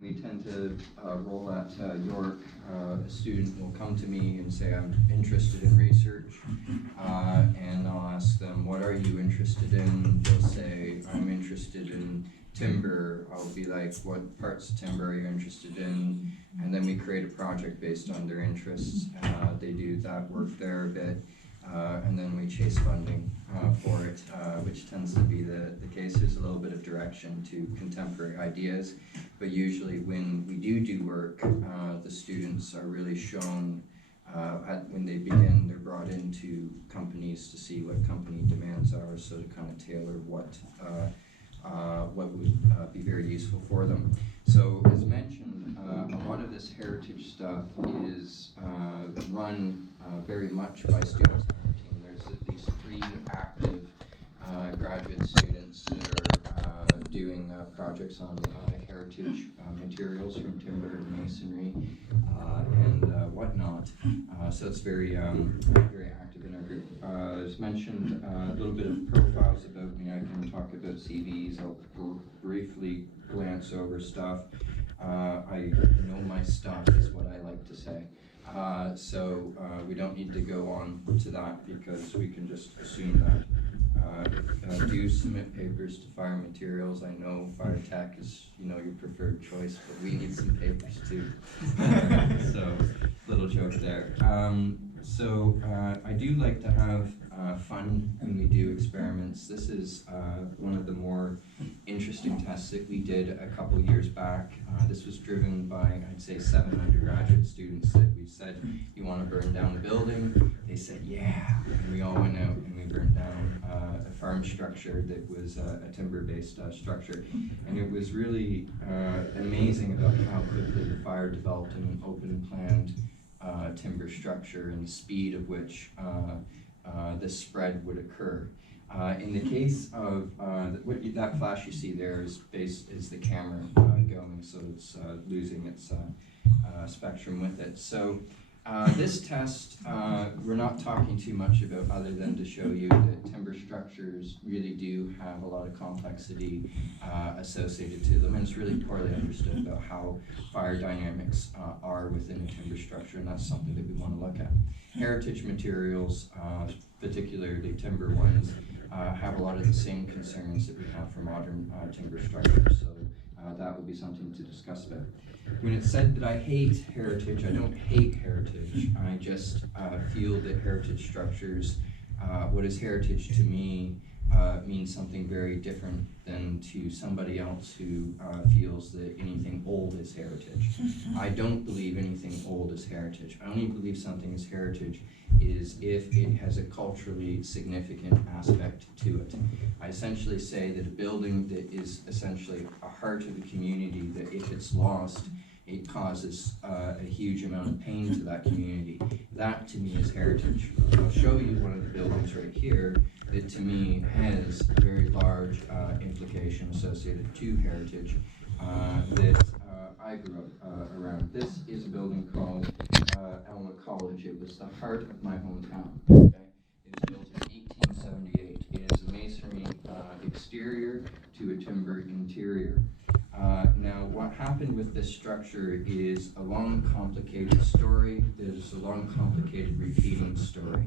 We tend to roll at York. A student will come to me and say, I'm interested in research, and I'll ask them, what are you interested in? They'll say, I'm interested in timber. I'll be like, what parts of timber are you interested in? And then we create a project based on their interests. They do that work there a bit, and then we chase funding for it, which tends to be the case. There's a little bit of direction to contemporary ideas, but usually when we do work, the students are really shown when they begin, they're brought into companies to see what company demands are, so to kind of tailor what would be very useful for them. So as mentioned, a lot of this heritage stuff is run very much by students on our team. There's at least 3 active graduate students that are doing projects on heritage materials from timber and masonry and whatnot. So it's very active in our group. As mentioned, a little bit of profiles about me. I can talk about CVs. I'll briefly glance over stuff. I know my stuff is what I like to say. So we don't need to go on to that because we can just assume that. Do submit papers to fire materials. I know fire tech is, your preferred choice, but we need some papers too. So, little joke there. I do like to have fun when we do experiments. This is one of the more interesting tests that we did a couple years back. This was driven by, I'd say, 7 undergraduate students that we said, you want to burn down the building? They said, yeah. And we all went out and we burned down a farm structure that was a timber-based structure. And it was really amazing about how quickly the fire developed in an open-planned timber structure and the speed of which the spread would occur. In the case of that flash you see there is the camera going, so it's losing its spectrum with it. So this test we're not talking too much about, other than to show you that timber structures really do have a lot of complexity associated to them, and it's really poorly understood about how fire dynamics are within a timber structure, and that's something that we want to look at. Heritage materials, particularly timber ones, have a lot of the same concerns that we have for modern timber structures, so that would be something to discuss about. When it's said that I hate heritage, I don't hate heritage. I just feel that heritage structures, what is heritage to me, means something very different than to somebody else who feels that anything old is heritage. I don't believe anything old is heritage. I only believe something is heritage is if it has a culturally significant aspect to it. I essentially say that a building that is essentially a heart of the community, that if it's lost, it causes a huge amount of pain to that community. That to me is heritage. I'll show you one of the buildings right here that to me has a very large implication associated to heritage that I grew up around. This is a building called Elma College. It was the heart of my hometown. Okay? It was built in 1878. It is a masonry exterior to a timber interior. Now, what happened with this structure is a long, complicated story. There's a long, complicated repeating story.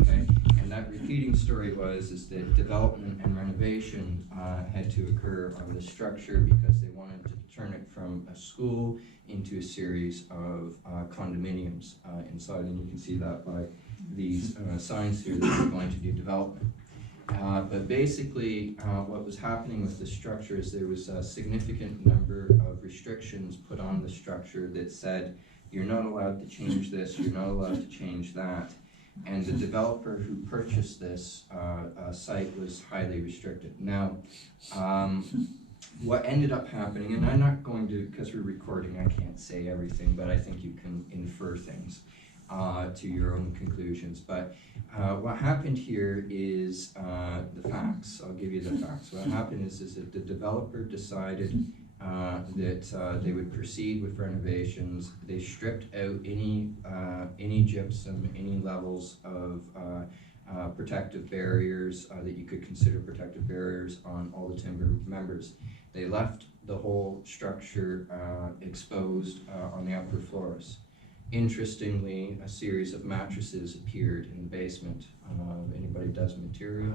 Okay? And that repeating story is that development and renovation had to occur on this structure because they wanted to turn it from a school into a series of condominiums inside, and you can see that by these signs here that we're going to do development. But basically, what was happening with the structure is there was a significant number of restrictions put on the structure that said, you're not allowed to change this, you're not allowed to change that. And the developer who purchased this site was highly restricted. Now, what ended up happening, and I'm not going to, because we're recording, I can't say everything, but I think you can infer things to your own conclusions. But what happened here is the facts. I'll give you the facts. What happened is that the developer decided that they would proceed with renovations. They stripped out any gypsum, any levels of protective barriers that you could consider protective barriers on all the timber members. They left the whole structure exposed on the upper floors. Interestingly, a series of mattresses appeared in the basement. Anybody does material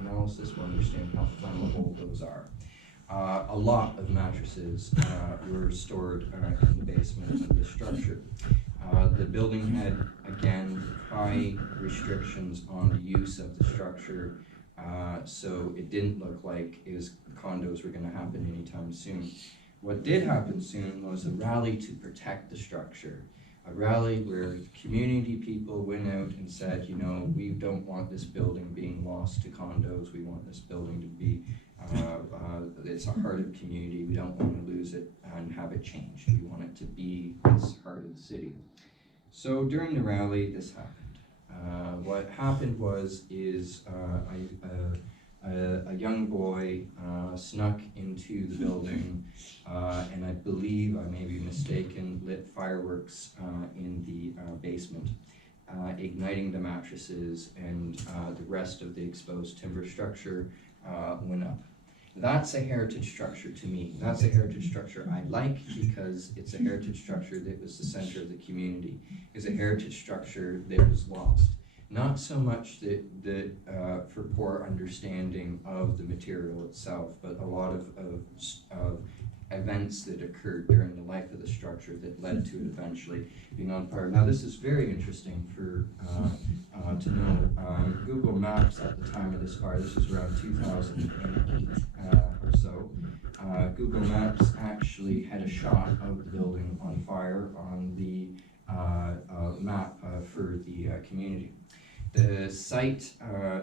analysis will understand how flammable those are. A lot of mattresses were stored in the basement of the structure. The building had, again, high restrictions on the use of the structure, so it didn't look like condos were going to happen anytime soon. What did happen soon was a rally to protect the structure. A rally where community people went out and said, you know, we don't want this building being lost to condos. We want this building to be, it's a heart of community. We don't want to lose it and have it changed. We want it to be this heart of the city. So during the rally, this happened. What happened was a young boy snuck into the building, and I believe, I may be mistaken, lit fireworks in the basement, igniting the mattresses, and the rest of the exposed timber structure went up. That's a heritage structure to me. That's a heritage structure I like because it's a heritage structure that was the center of the community. It's a heritage structure that was lost. Not so much that for poor understanding of the material itself, but a lot of events that occurred during the life of the structure that led to it eventually being on fire. Now this is very interesting for to know. Google Maps at the time of this fire, this was around 2008 or so, Google Maps actually had a shot of the building on fire on the map for the community. The site,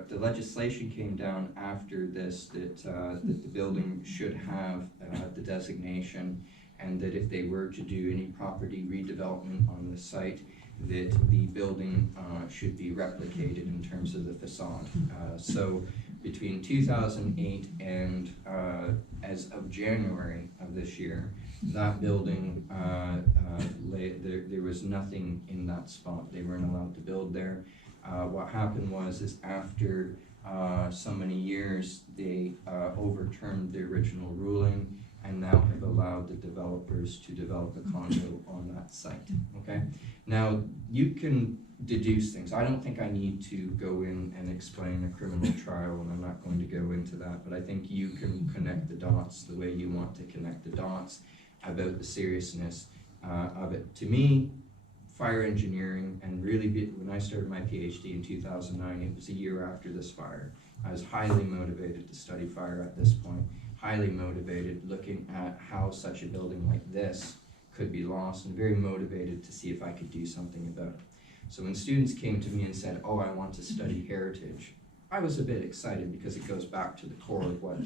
the legislation came down after this that the building should have the designation, and that if they were to do any property redevelopment on the site, that the building should be replicated in terms of the facade. So between 2008 and as of January of this year, that building, there was nothing in that spot. They weren't allowed to build there. What happened was after so many years, they overturned the original ruling and now have allowed the developers to develop a condo on that site, okay? Now, you can deduce things. I don't think I need to go in and explain a criminal trial, and I'm not going to go into that, but I think you can connect the dots the way you want to connect the dots about the seriousness of it. To me, fire engineering, and really when I started my PhD in 2009, it was a year after this fire. I was highly motivated to study fire at this point, highly motivated looking at how such a building like this could be lost, and very motivated to see if I could do something about it. So when students came to me and said, oh, I want to study heritage, I was a bit excited because it goes back to the core of what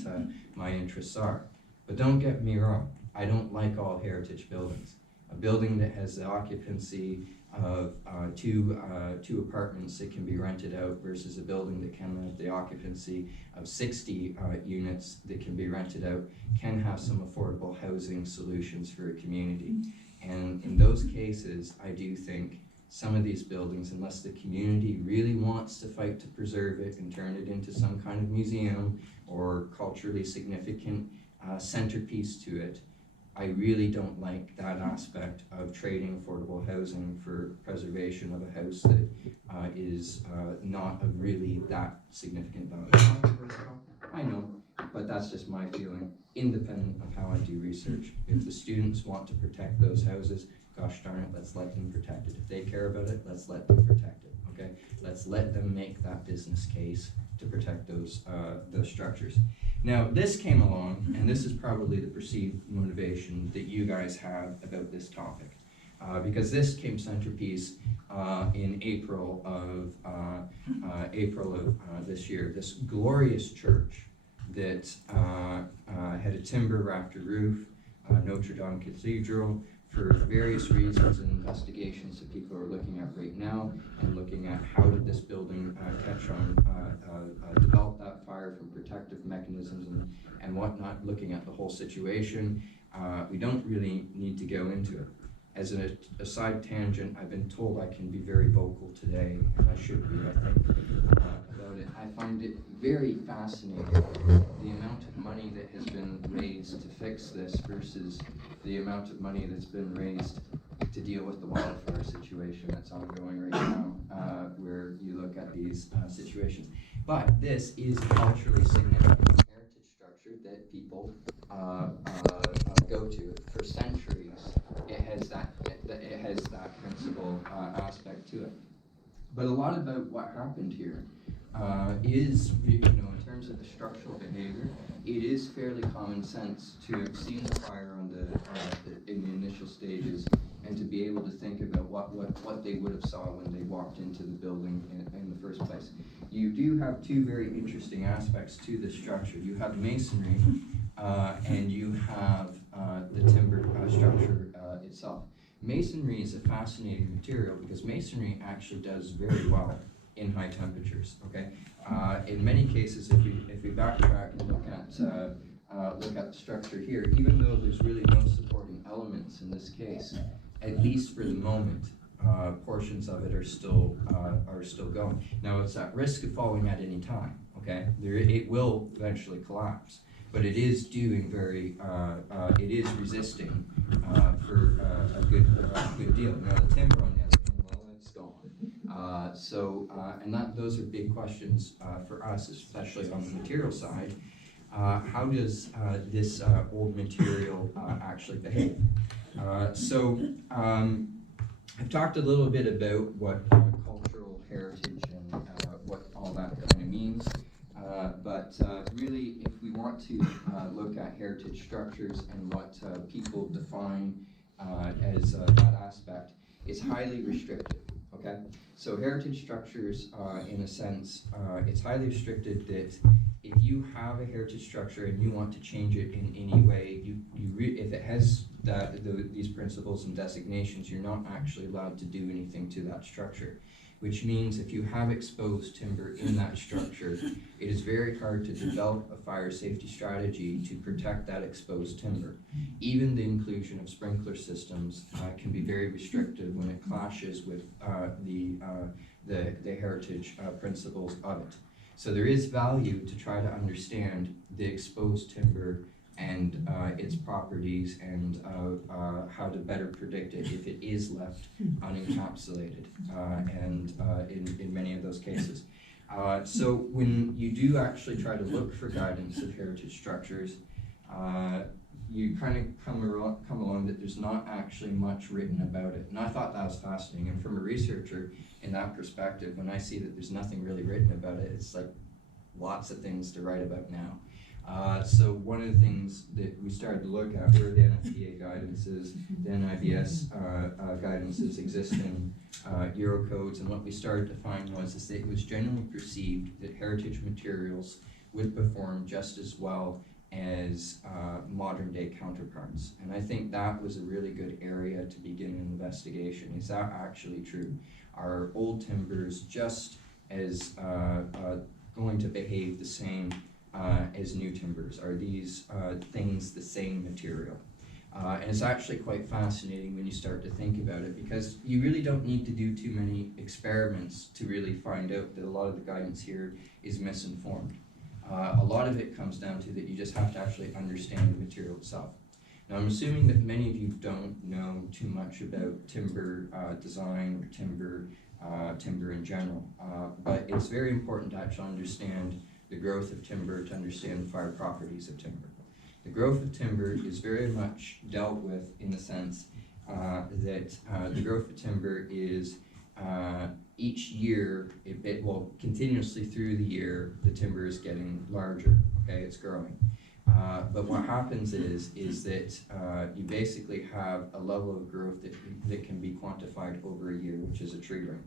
my interests are. But don't get me wrong, I don't like all heritage buildings. A building that has the occupancy of two apartments that can be rented out versus a building that can have the occupancy of 60 units that can be rented out can have some affordable housing solutions for a community. And in those cases, I do think some of these buildings, unless the community really wants to fight to preserve it and turn it into some kind of museum or culturally significant centerpiece to it, I really don't like that aspect of trading affordable housing for preservation of a house that is not of really that significant value. I know, but that's just my feeling, independent of how I do research. If the students want to protect those houses, gosh darn it, let's let them protect it. If they care about it, let's let them protect it, okay? Let's let them make that business case to protect those structures. Now, this came along, and this is probably the perceived motivation that you guys have about this topic, because this came centerpiece in April of this year. This glorious church that had a timber rafter roof, Notre Dame Cathedral, for various reasons and investigations that people are looking at right now, and looking at how did this building catch on, develop that fire from protective mechanisms and whatnot, looking at the whole situation. We don't really need to go into it. As a side tangent, I've been told I can be very vocal today, and I should be, I think, about it. I find it very fascinating, the amount of money that has been raised to fix this versus the amount of money that's been raised to deal with the wildfire situation that's ongoing right now, where you look at these situations. But this is a culturally significant heritage structure that people go to. For centuries, it has that principal aspect to it. But a lot about what happened here is, in terms of the structural behavior, it is fairly common sense to have seen the fire on in the initial stages, and to be able to think about what they would have saw when they walked into the building in the first place. You do have two very interesting aspects to this structure. You have masonry, and you have the timber structure itself. Masonry is a fascinating material because masonry actually does very well in high temperatures. Okay, in many cases, if we backtrack and look at the structure here, even though there's really no supporting elements in this case, at least for the moment, portions of it are still going. Now it's at risk of falling at any time. Okay, it will eventually collapse, but it is doing it is resisting for a good deal. Now the timber on the other hand, well, it's gone. And those are big questions for us, especially on the material side. How does this old material actually behave? I've talked a little bit about what cultural heritage and what all that kind of means. But really, if we want to look at heritage structures and what people define as that aspect, it's highly restricted. Okay, so heritage structures, in a sense, it's highly restricted that if you have a heritage structure and you want to change it in any way, if it has these principles and designations, you're not actually allowed to do anything to that structure. Which means if you have exposed timber in that structure, it is very hard to develop a fire safety strategy to protect that exposed timber. Even the inclusion of sprinkler systems can be very restrictive when it clashes with the heritage principles of it. So there is value to try to understand the exposed timber and its properties and how to better predict it if it is left unencapsulated, and in many of those cases. So when you do actually try to look for guidance of heritage structures, you kind of come along that there's not actually much written about it. And I thought that was fascinating. And from a researcher, in that perspective, when I see that there's nothing really written about it, it's like lots of things to write about now. So one of the things that we started to look at were the NFPA guidances, the NIBS guidances, existing Eurocodes, and what we started to find was that it was generally perceived that heritage materials would perform just as well as modern day counterparts. And I think that was a really good area to begin an investigation. Is that actually true? Are old timbers just as going to behave the same as new timbers? Are these things the same material? And it's actually quite fascinating when you start to think about it, because you really don't need to do too many experiments to really find out that a lot of the guidance here is misinformed. A lot of it comes down to that you just have to actually understand the material itself. Now I'm assuming that many of you don't know too much about timber design or timber in general, but it's very important to actually understand the growth of timber, to understand the fire properties of timber. The growth of timber is very much dealt with in the sense that the growth of timber is each year, continuously through the year, the timber is getting larger, okay, it's growing. But what happens is that you basically have a level of growth that can be quantified over a year, which is a tree ring.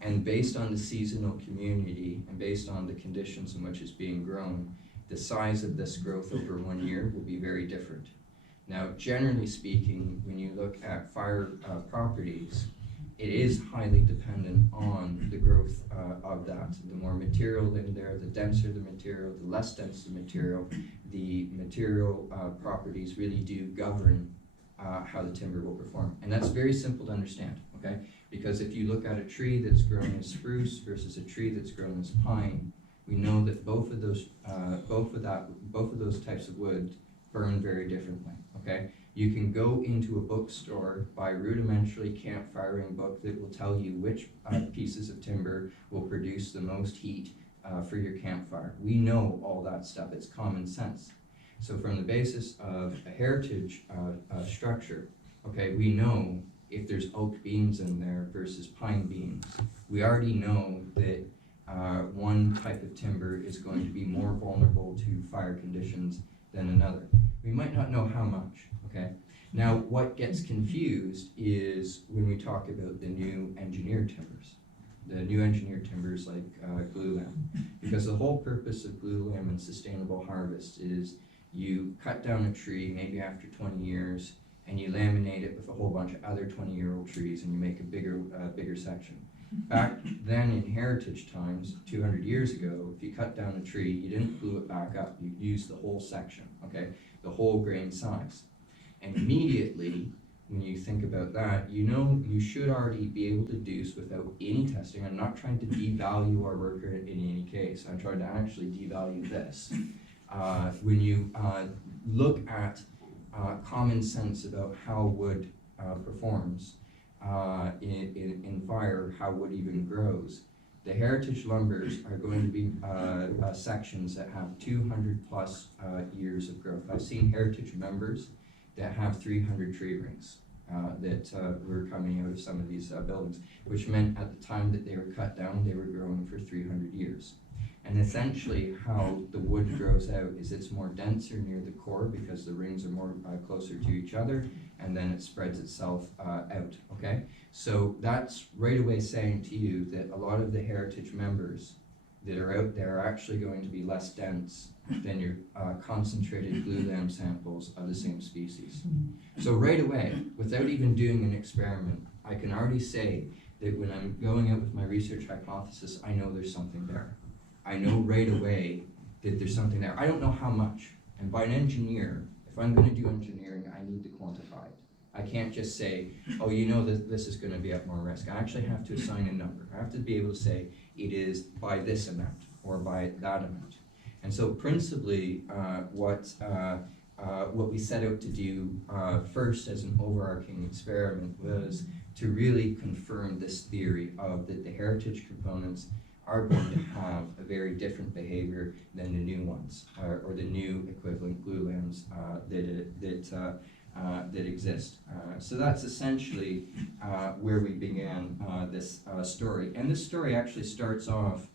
And based on the seasonal community and based on the conditions in which it's being grown, the size of this growth over 1 year will be very different. Now, generally speaking, when you look at fire properties, it is highly dependent on the growth of that. The more material in there, the denser the material, the less dense the material properties really do govern how the timber will perform. And that's very simple to understand, okay? Because if you look at a tree that's grown as spruce versus a tree that's grown as pine, we know that both of those types of wood burn very differently, okay? You can go into a bookstore, buy a rudimentary campfiring book that will tell you which pieces of timber will produce the most heat for your campfire. We know all that stuff, it's common sense. So from the basis of a heritage structure, okay, we know if there's oak beams in there versus pine beams. We already know that one type of timber is going to be more vulnerable to fire conditions than another. We might not know how much, okay? Now, what gets confused is when we talk about the new engineered timbers. The new engineered timbers like glulam. Because the whole purpose of glulam and sustainable harvest is you cut down a tree, maybe after 20 years, and you laminate it with a whole bunch of other 20-year-old trees, and you make a bigger section. Back then in heritage times, 200 years ago, if you cut down a tree, you didn't glue it back up, you used the whole section, okay? The whole grain size. And immediately, when you think about that, you know you should already be able to deduce without any testing. I'm not trying to devalue our work in any case, I'm trying to actually devalue this. When you look at common sense about how wood performs in fire, how wood even grows, the heritage lumbers are going to be sections that have 200 plus years of growth. I've seen heritage members that have 300 tree rings that were coming out of some of these buildings, which meant at the time that they were cut down, they were growing for 300 years. And essentially how the wood grows out is it's more denser near the core because the rings are more closer to each other, and then it spreads itself out, okay? So that's right away saying to you that a lot of the heritage members that are out there are actually going to be less dense than your concentrated glulam samples of the same species. So right away, without even doing an experiment, I can already say that when I'm going out with my research hypothesis, I know there's something there. I know right away that there's something there. I don't know how much. And by an engineer, if I'm going to do engineering, I need to quantify it. I can't just say, oh, you know that this is going to be at more risk. I actually have to assign a number. I have to be able to say it is by this amount or by that amount. And so principally, what we set out to do first as an overarching experiment was to really confirm this theory of that the heritage components are going to have a very different behavior than the new ones, or the new equivalent glulams that exist. So that's essentially where we began this story. And this story actually starts off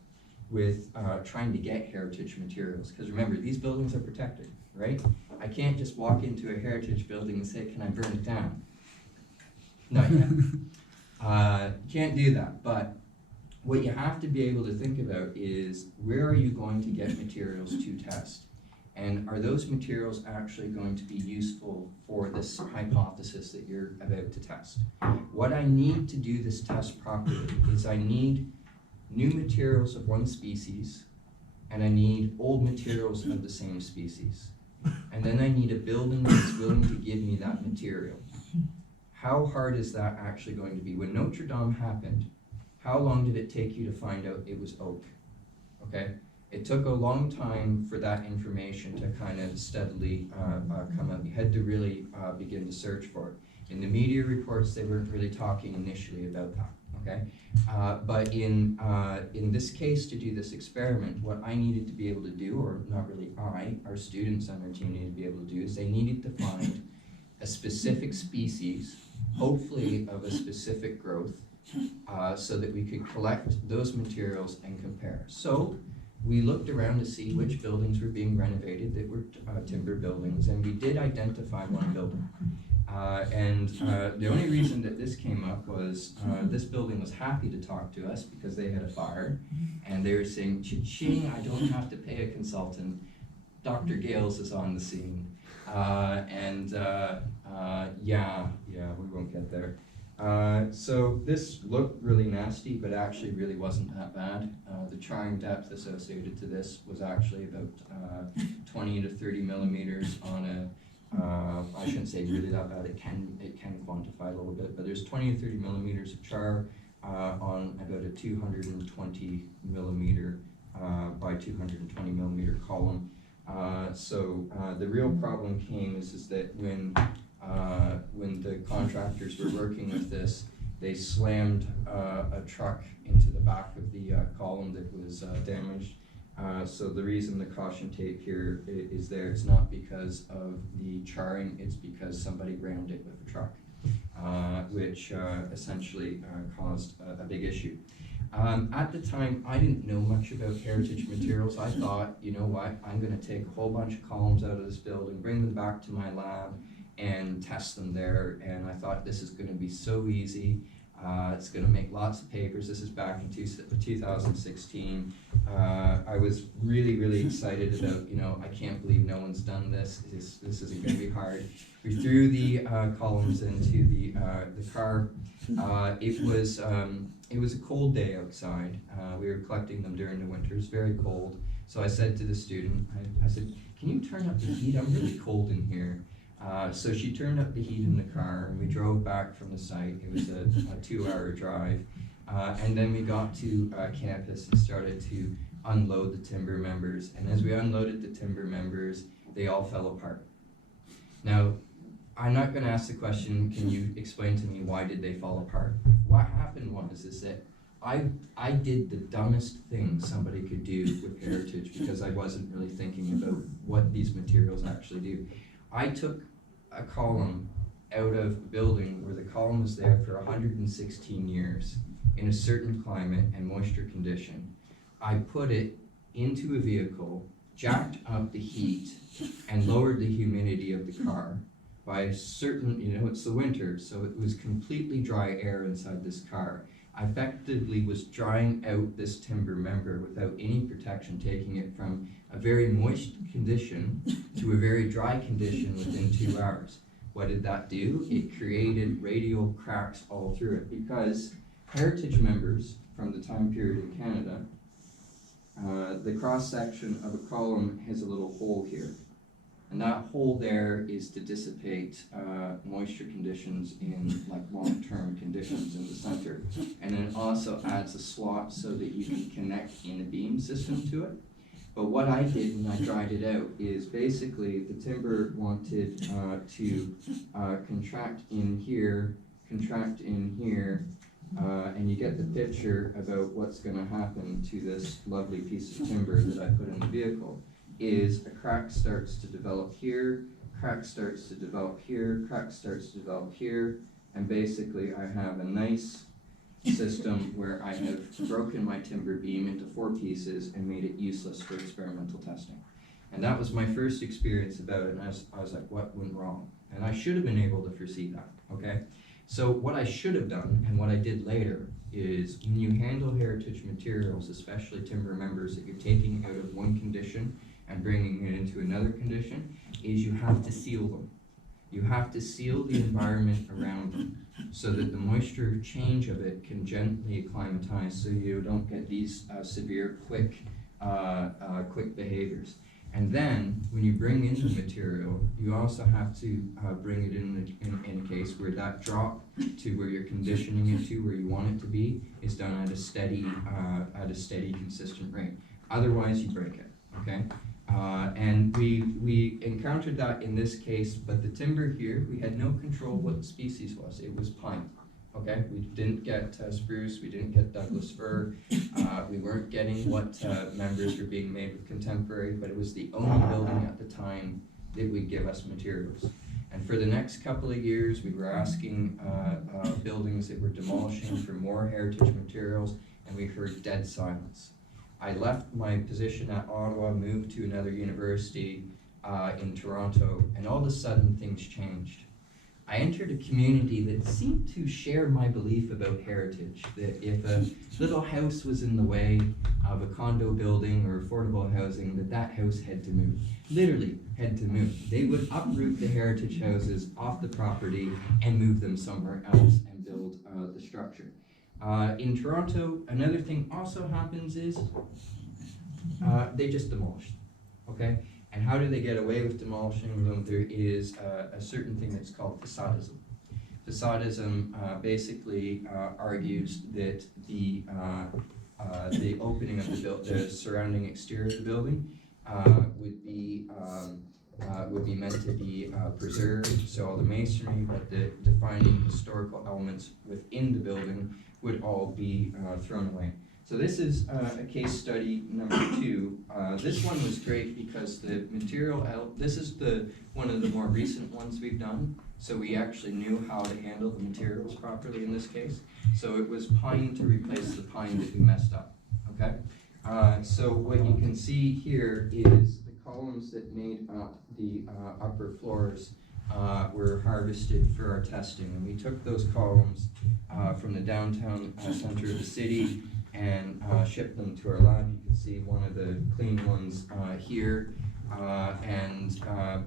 with trying to get heritage materials. Because remember, these buildings are protected, right? I can't just walk into a heritage building and say, can I burn it down? Not yet. Can't do that, but what you have to be able to think about is where are you going to get materials to test? And are those materials actually going to be useful for this hypothesis that you're about to test? What I need to do this test properly is I need new materials of one species, and I need old materials of the same species. And then I need a building that's willing to give me that material. How hard is that actually going to be? When Notre Dame happened, how long did it take you to find out it was oak? Okay? It took a long time for that information to kind of steadily come out. You had to really begin to search for it. In the media reports, they weren't really talking initially about that, okay? But in this case, to do this experiment, what I needed to be able to do, or not really I, our students on our team needed to be able to do, is they needed to find a specific species, hopefully of a specific growth, so that we could collect those materials and compare. So we looked around to see which buildings were being renovated that were timber buildings, and we did identify one building. The only reason that this came up was this building was happy to talk to us because they had a fire, and they were saying, cha-ching, I don't have to pay a consultant. Dr. Gales is on the scene. Yeah, we won't get there. So this looked really nasty, but actually really wasn't that bad. The charring depth associated to this was actually about 20 to 30 millimeters on I shouldn't say really that bad, it can quantify a little bit, but there's 20 to 30 millimeters of char on about a 220 millimeter by 220 millimeter column. So the real problem came is that when the contractors were working with this, they slammed a truck into the back of the column that was damaged. So the reason the caution tape here is there, it's not because of the charring, it's because somebody rammed it with a truck, which essentially caused a big issue. At the time, I didn't know much about heritage materials. I thought, you know what, I'm going to take a whole bunch of columns out of this building, bring them back to my lab, and test them there. And I thought this is going to be so easy. It's going to make lots of papers. This is back in 2016. I was really, really excited about, you know, I can't believe no one's done this. This isn't going to be hard. We threw the columns into the car. It was a cold day outside. We were collecting them during the winter. It was very cold. So I said to the student, I said, can you turn up the heat? I'm really cold in here. So she turned up the heat in the car, and we drove back from the site. It was a 2-hour drive. And then we got to campus and started to unload the timber members. And as we unloaded the timber members, they all fell apart. Now, I'm not going to ask the question, can you explain to me why did they fall apart? What happened was is that I did the dumbest thing somebody could do with heritage because I wasn't really thinking about what these materials actually do. I took a column out of a building where the column was there for 116 years in a certain climate and moisture condition. I put it into a vehicle, jacked up the heat, and lowered the humidity of the car by a certain, you know, it's the winter, so it was completely dry air inside this car. I effectively was drying out this timber member without any protection, taking it from a very moist condition to a very dry condition within 2 hours. What did that do? It created radial cracks all through it because heritage members from the time period in Canada, the cross section of a column has a little hole here. And that hole there is to dissipate moisture conditions in like long-term conditions in the center. And then it also adds a slot so that you can connect in a beam system to it. But what I did when I dried it out is basically the timber wanted to contract in here, and you get the picture about what's going to happen to this lovely piece of timber that I put in the vehicle. Is a crack starts to develop here, crack starts to develop here, crack starts to develop here, and basically I have a nice system where I have broken my timber beam into 4 pieces and made it useless for experimental testing. And that was my first experience about it, and I was like, what went wrong? And I should have been able to foresee that, okay? So what I should have done, and what I did later, is when you handle heritage materials, especially timber members that you're taking out of one condition and bringing it into another condition, is you have to seal them. You have to seal the environment around them so that the moisture change of it can gently acclimatize so you don't get these severe, quick behaviors. And then, when you bring in the material, you also have to bring it in a case where that drop to where you're conditioning it to where you want it to be is done at a steady, consistent rate. Otherwise, you break it. Okay. And we encountered that in this case, but the timber here, we had no control what the species was. It was pine. Okay, we didn't get spruce, we didn't get Douglas fir, we weren't getting what members were being made with contemporary, but it was the only building at the time that would give us materials. And for the next couple of years, we were asking buildings that were demolishing for more heritage materials, and we heard dead silence. I left my position at Ottawa, moved to another university in Toronto, and all of a sudden things changed. I entered a community that seemed to share my belief about heritage, that if a little house was in the way of a condo building or affordable housing, that house had to move. Literally had to move. They would uproot the heritage houses off the property and move them somewhere else and build the structure. In Toronto, another thing also happens is they just demolished, okay? And how do they get away with demolishing them? There is a certain thing that's called Facade Ism. Facade Ism basically argues that the opening of the surrounding exterior of the building would be meant to be preserved, so all the masonry, but the defining historical elements within the building would all be thrown away. So this is a case study number 2. This one was great because the material, this is one of the more recent ones we've done, so we actually knew how to handle the materials properly in this case. So it was pine to replace the pine that we messed up, okay? So what you can see here is the columns that made up the upper floors were harvested for our testing. And we took those columns from the downtown center of the city and shipped them to our lab. You can see one of the clean ones here.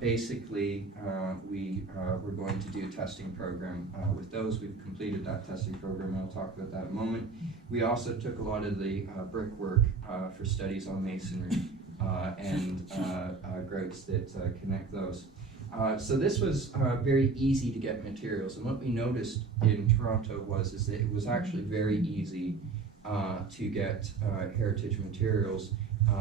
Basically, we were going to do a testing program with those. We've completed that testing program, and I'll talk about that in a moment. We also took a lot of the brickwork for studies on masonry and grouts that connect those. So this was very easy to get materials, and what we noticed in Toronto is that it was actually very easy to get heritage materials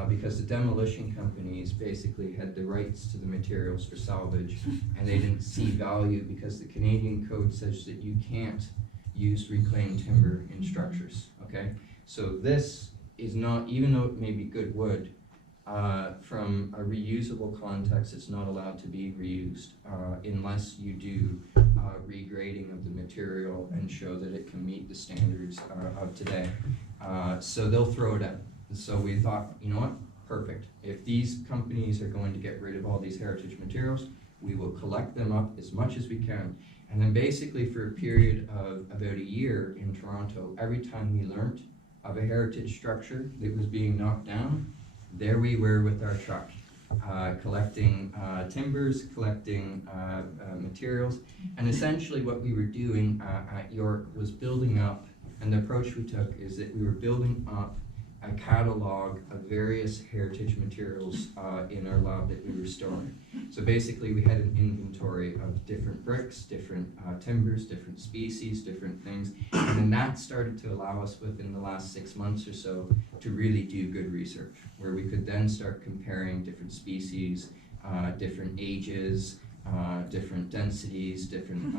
because the demolition companies basically had the rights to the materials for salvage, and they didn't see value because the Canadian code says that you can't use reclaimed timber in structures, okay? So this is not, even though it may be good wood, from a reusable context, it's not allowed to be reused unless you do regrading of the material and show that it can meet the standards of today. So they'll throw it out. So we thought, you know what, perfect. If these companies are going to get rid of all these heritage materials, we will collect them up as much as we can. And then basically for a period of about a year in Toronto, every time we learnt of a heritage structure that was being knocked down, there we were with our truck, collecting timbers, collecting materials. And essentially what we were doing at York was building up, and the approach we took is that we were building up a catalog of various heritage materials in our lab that we were storing. So basically we had an inventory of different bricks, different timbers, different species, different things, and then that started to allow us within the last 6 months or so to really do good research, where we could then start comparing different species, different ages, different densities, different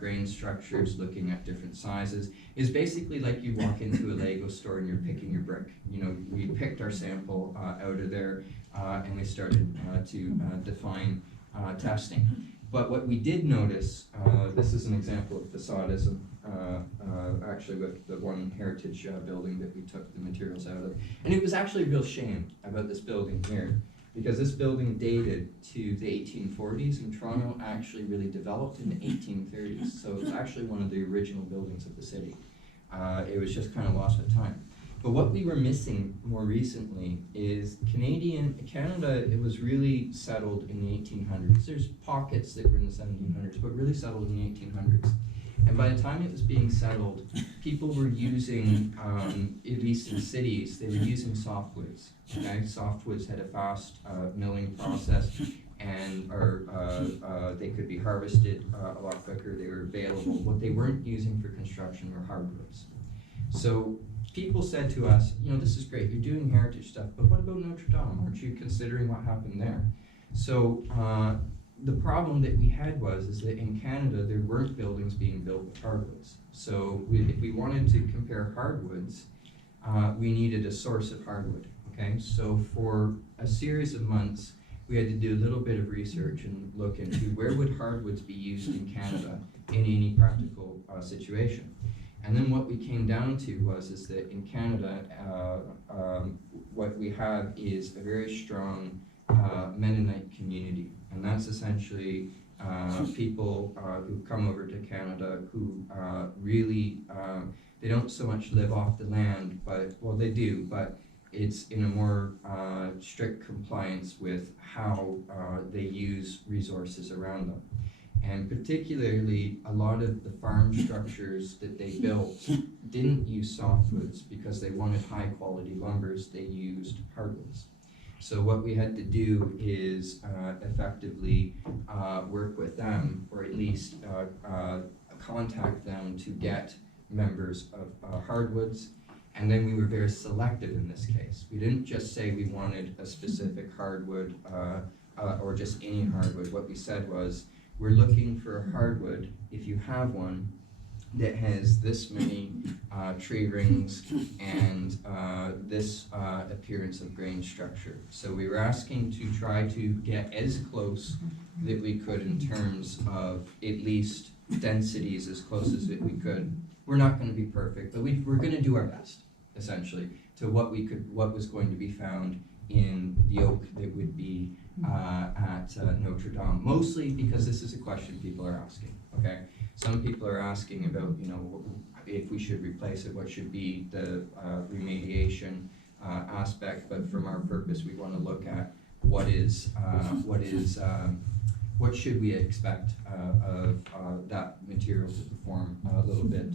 grain structures, looking at different sizes. Is basically like you walk into a Lego store and you're picking your brick. You know, we picked our sample out of there and we started to define testing. But what we did notice, this is an example of Facade Ism, actually with the one heritage building that we took the materials out of. And it was actually a real shame about this building here, because this building dated to the 1840s, and Toronto actually really developed in the 1830s. So it's actually one of the original buildings of the city. It was just kind of lost with time. But what we were missing more recently is Canada, it was really settled in the 1800s. There's pockets that were in the 1700s, but really settled in the 1800s. And by the time it was being settled, people were using, at least in cities, they were using softwoods. Okay, softwoods had a fast milling process, and they could be harvested a lot quicker. They were available. What they weren't using for construction were hardwoods. So people said to us, you know, this is great, you're doing heritage stuff, but what about Notre Dame? Aren't you considering what happened there? So the problem that we had is that in Canada there weren't buildings being built with hardwoods. So if we wanted to compare hardwoods, we needed a source of hardwood. Okay, so for a series of months we had to do a little bit of research and look into where would hardwoods be used in Canada in any practical situation. And then what we came down to is that in Canada, what we have is a very strong Mennonite community, and that's essentially people who come over to Canada who really, they don't so much live off the land, but, well, they do, but it's in a more strict compliance with how they use resources around them. And particularly, a lot of the farm structures that they built didn't use softwoods because they wanted high quality lumbers, they used hardwoods. So what we had to do is effectively work with them, or at least contact them to get members of hardwoods. And then we were very selective in this case. We didn't just say we wanted a specific hardwood or just any hardwood. What we said was, we're looking for a hardwood, if you have one, that has this many tree rings and this appearance of grain structure. So we were asking to try to get as close that we could in terms of at least densities, as close as we could. We're not going to be perfect, but we're going to do our best, essentially, to what was going to be found in the oak that would be at Notre Dame. Mostly because this is a question people are asking. Okay, some people are asking about, if we should replace it, what should be the remediation aspect. But from our purpose, we want to look at what should we expect of that material to perform a little bit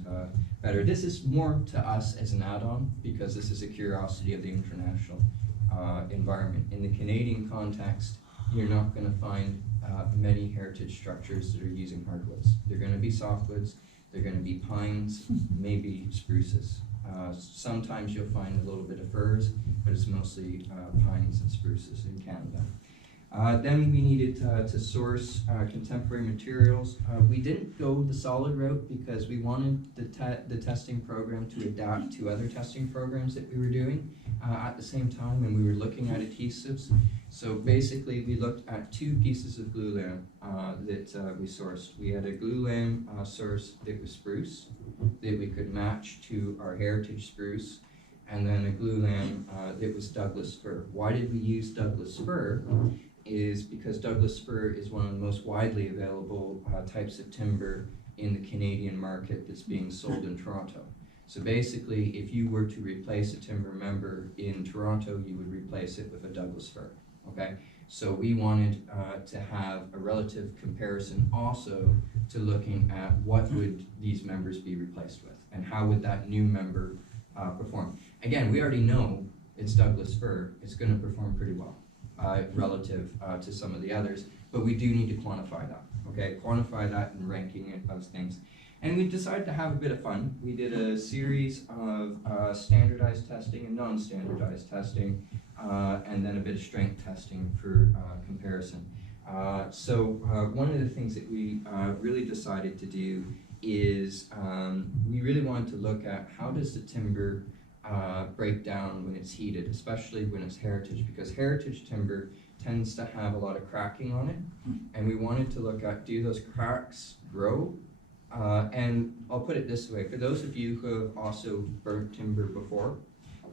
better. This is more to us as an add-on, because this is a curiosity of the international environment. In the Canadian context, you're not going to find many heritage structures that are using hardwoods. They're going to be softwoods, they're going to be pines, maybe spruces. Sometimes you'll find a little bit of firs, but it's mostly pines and spruces in Canada. Then we needed to source contemporary materials. We didn't go the solid route because we wanted the testing program to adapt to other testing programs that we were doing at the same time, and we were looking at adhesives. So basically we looked at two pieces of glulam that we sourced. We had a glulam source that was spruce that we could match to our heritage spruce, and then a glulam that was Douglas fir. Why did we use Douglas fir? Is because Douglas fir is one of the most widely available types of timber in the Canadian market that's being sold in Toronto. So basically, if you were to replace a timber member in Toronto, you would replace it with a Douglas fir, okay? So we wanted to have a relative comparison also to looking at what would these members be replaced with, and how would that new member perform. Again, we already know it's Douglas fir, it's gonna perform pretty well. Relative to some of the others, but we do need to quantify that, okay? Quantify that and ranking it of things. And we decided to have a bit of fun. We did a series of standardized testing and non-standardized testing, and then a bit of strength testing for comparison. So one of the things that we really decided to do is we really wanted to look at how does the timber break down when it's heated, especially when it's heritage, because heritage timber tends to have a lot of cracking on it, and we wanted to look at, do those cracks grow? And I'll put it this way, for those of you who have also burnt timber before,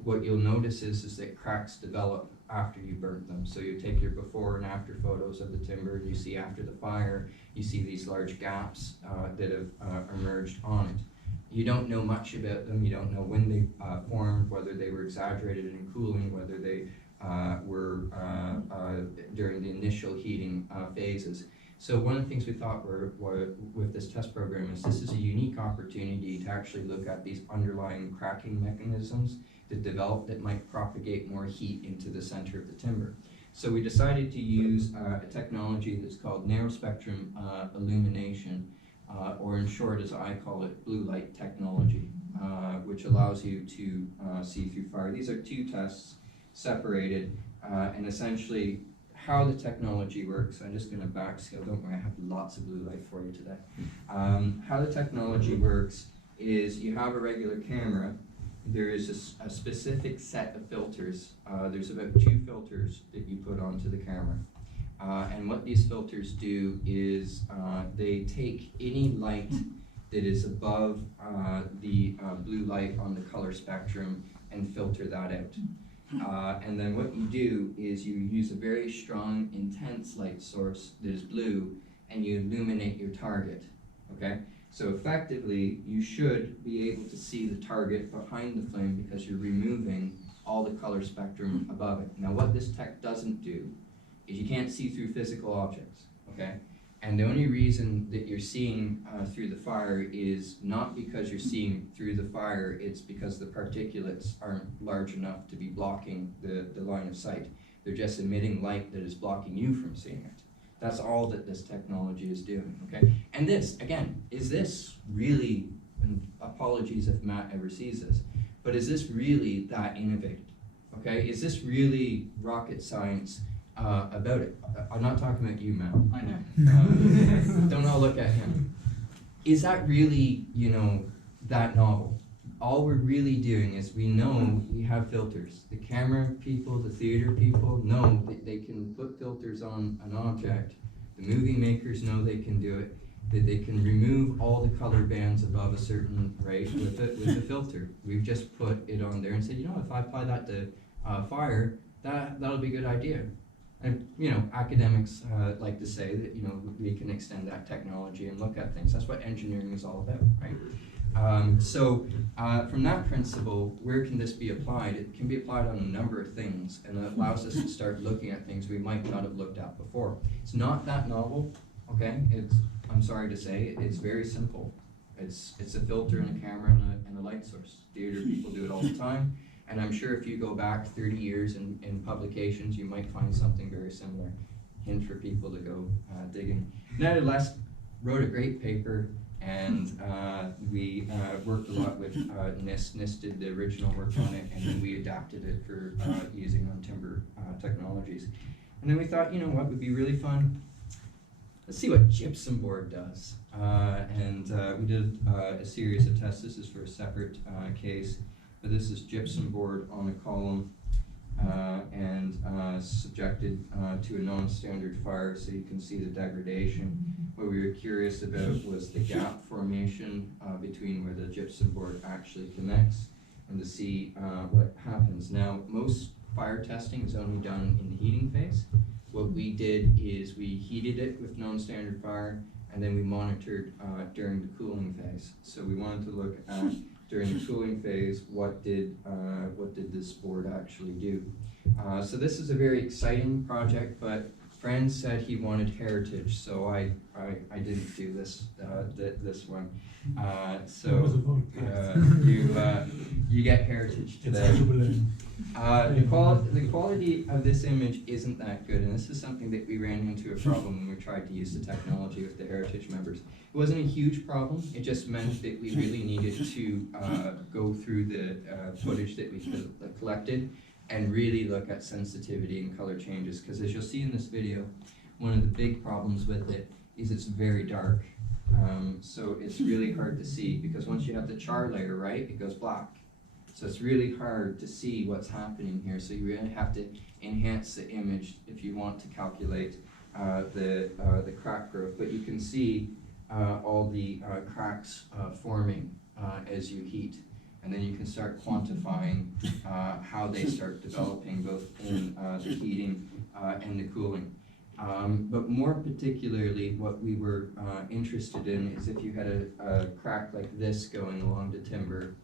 what you'll notice is that cracks develop after you burnt them. So you take your before and after photos of the timber, and you see after the fire, you see these large gaps that have emerged on it. You don't know much about them. You don't know when they formed, whether they were exaggerated in cooling, whether they were during the initial heating phases. So one of the things we thought were with this test program is this is a unique opportunity to actually look at these underlying cracking mechanisms that develop that might propagate more heat into the center of the timber. So we decided to use a technology that's called narrow spectrum illumination, or in short, as I call it, blue light technology, which allows you to see through fire. These are two tests separated, and essentially how the technology works. I'm just going to backscale, don't worry, I have lots of blue light for you today. How the technology works is you have a regular camera. There is a specific set of filters. There's about 2 filters that you put onto the camera. And what these filters do is they take any light that is above the blue light on the color spectrum and filter that out. And then what you do is you use a very strong, intense light source that is blue, and you illuminate your target, okay? So effectively, you should be able to see the target behind the flame because you're removing all the color spectrum above it. Now what this tech doesn't do is you can't see through physical objects, okay? And the only reason that you're seeing through the fire is not because you're seeing through the fire, it's because the particulates aren't large enough to be blocking the line of sight. They're just emitting light that is blocking you from seeing it. That's all that this technology is doing, okay? And this, again, is this really, and apologies if Matt ever sees this, but is this really that innovative, okay? Is this really rocket science about it? I'm not talking about you, Matt. I know. Don't all look at him. Is that really, you know, that novel? All we're really doing is we know we have filters. The camera people, the theater people know that they can put filters on an object. The movie makers know they can do it. That they can remove all the color bands above a certain rate with a filter. We've just put it on there and said, you know, if I apply that to fire, that'll be a good idea. And you know, academics like to say that, you know, we can extend that technology and look at things. That's what engineering is all about, right? So from that principle, where can this be applied? It can be applied on a number of things, and it allows us to start looking at things we might not have looked at before. It's not that novel, okay? I'm sorry to say, it's very simple. It's a filter and a camera and a light source. Theater people do it all the time, and I'm sure if you go back 30 years in publications, you might find something very similar. Hint for people to go digging. Nevertheless, wrote a great paper, and we worked a lot with NIST. NIST did the original work on it, and then we adapted it for using on timber technologies. And then we thought, you know what would be really fun? Let's see what gypsum board does. And we did a series of tests. This is for a separate case, but this is gypsum board on a column and subjected to a non-standard fire, so you can see the degradation. What we were curious about was the gap formation between where the gypsum board actually connects, and to see what happens. Now, most fire testing is only done in the heating phase. What we did is we heated it with non-standard fire, and then we monitored during the cooling phase. So we wanted to look at, during the cooling phase, what did this board actually do. So this is a very exciting project, but Fran said he wanted heritage, so I didn't do this this one. So you get heritage today. The quality of this image isn't that good, and this is something that we ran into a problem when we tried to use the technology with the heritage members. It wasn't a huge problem, it just meant that we really needed to go through the footage that we collected and really look at sensitivity and color changes, because as you'll see in this video, one of the big problems with it is it's very dark. So it's really hard to see, because once you have the char layer, right, it goes black. So it's really hard to see what's happening here. So you really have to enhance the image if you want to calculate the crack growth. But you can see all the cracks forming as you heat. And then you can start quantifying how they start developing, both in the heating and the cooling. But more particularly, what we were interested in is if you had a crack like this going along the timber,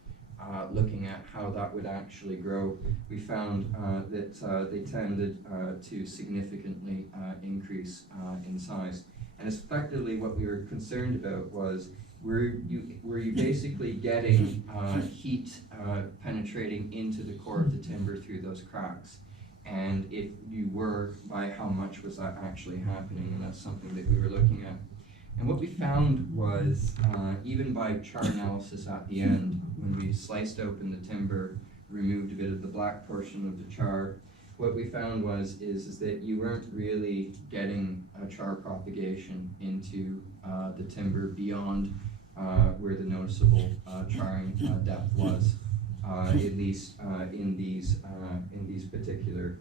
looking at how that would actually grow, we found that they tended to significantly increase in size. And effectively what we were concerned about was, were you basically getting heat penetrating into the core of the timber through those cracks? And if you were, by how much was that actually happening? And that's something that we were looking at. And what we found was, even by char analysis at the end, when we sliced open the timber, removed a bit of the black portion of the char, what we found is that you weren't really getting a char propagation into the timber beyond where the noticeable charring depth was, at least in these particular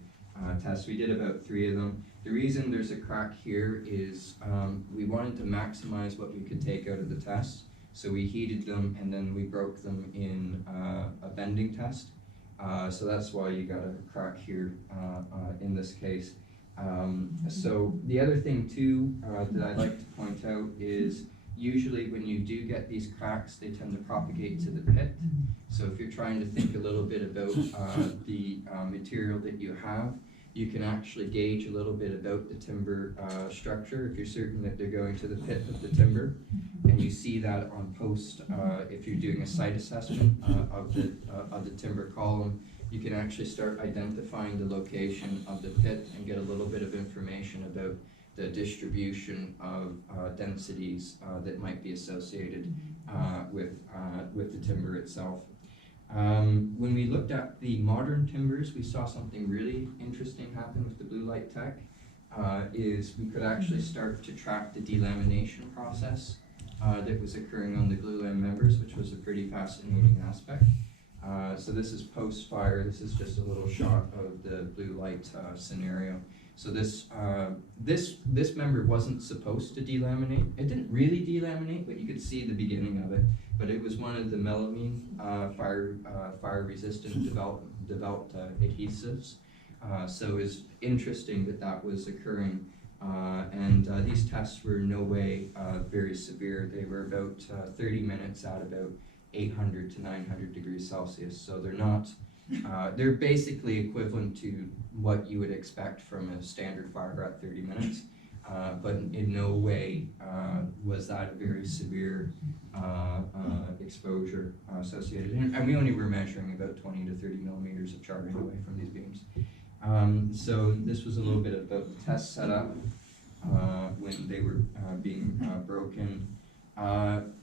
tests. We did about 3 of them. The reason there's a crack here is we wanted to maximize what we could take out of the test, so we heated them and then we broke them in a bending test. So that's why you got a crack here in this case. So the other thing too that I'd like to point out is, usually when you do get these cracks, they tend to propagate to the pit. So if you're trying to think a little bit about the material that you have, you can actually gauge a little bit about the timber structure if you're certain that they're going to the pit of the timber. And you see that on post, if you're doing a site assessment of the timber column, you can actually start identifying the location of the pit and get a little bit of information about the distribution of densities that might be associated with the timber itself. When we looked at the modern timbers, we saw something really interesting happen with the blue light tech. Is we could actually start to track the delamination process that was occurring on the glulam members, which was a pretty fascinating aspect. So this is post-fire. This is just a little shot of the blue light scenario. So this member wasn't supposed to delaminate. It didn't really delaminate, but you could see the beginning of it. But it was one of the melamine fire-resistant developed adhesives. So it's interesting that was occurring. And these tests were in no way very severe. They were about 30 minutes at about 800 to 900 degrees Celsius. So they're not, they're basically equivalent to what you would expect from a standard fire at 30 minutes. But in no way was that a very severe exposure associated. And we only were measuring about 20 to 30 millimeters of charring away from these beams. So this was a little bit about the test setup when they were being broken.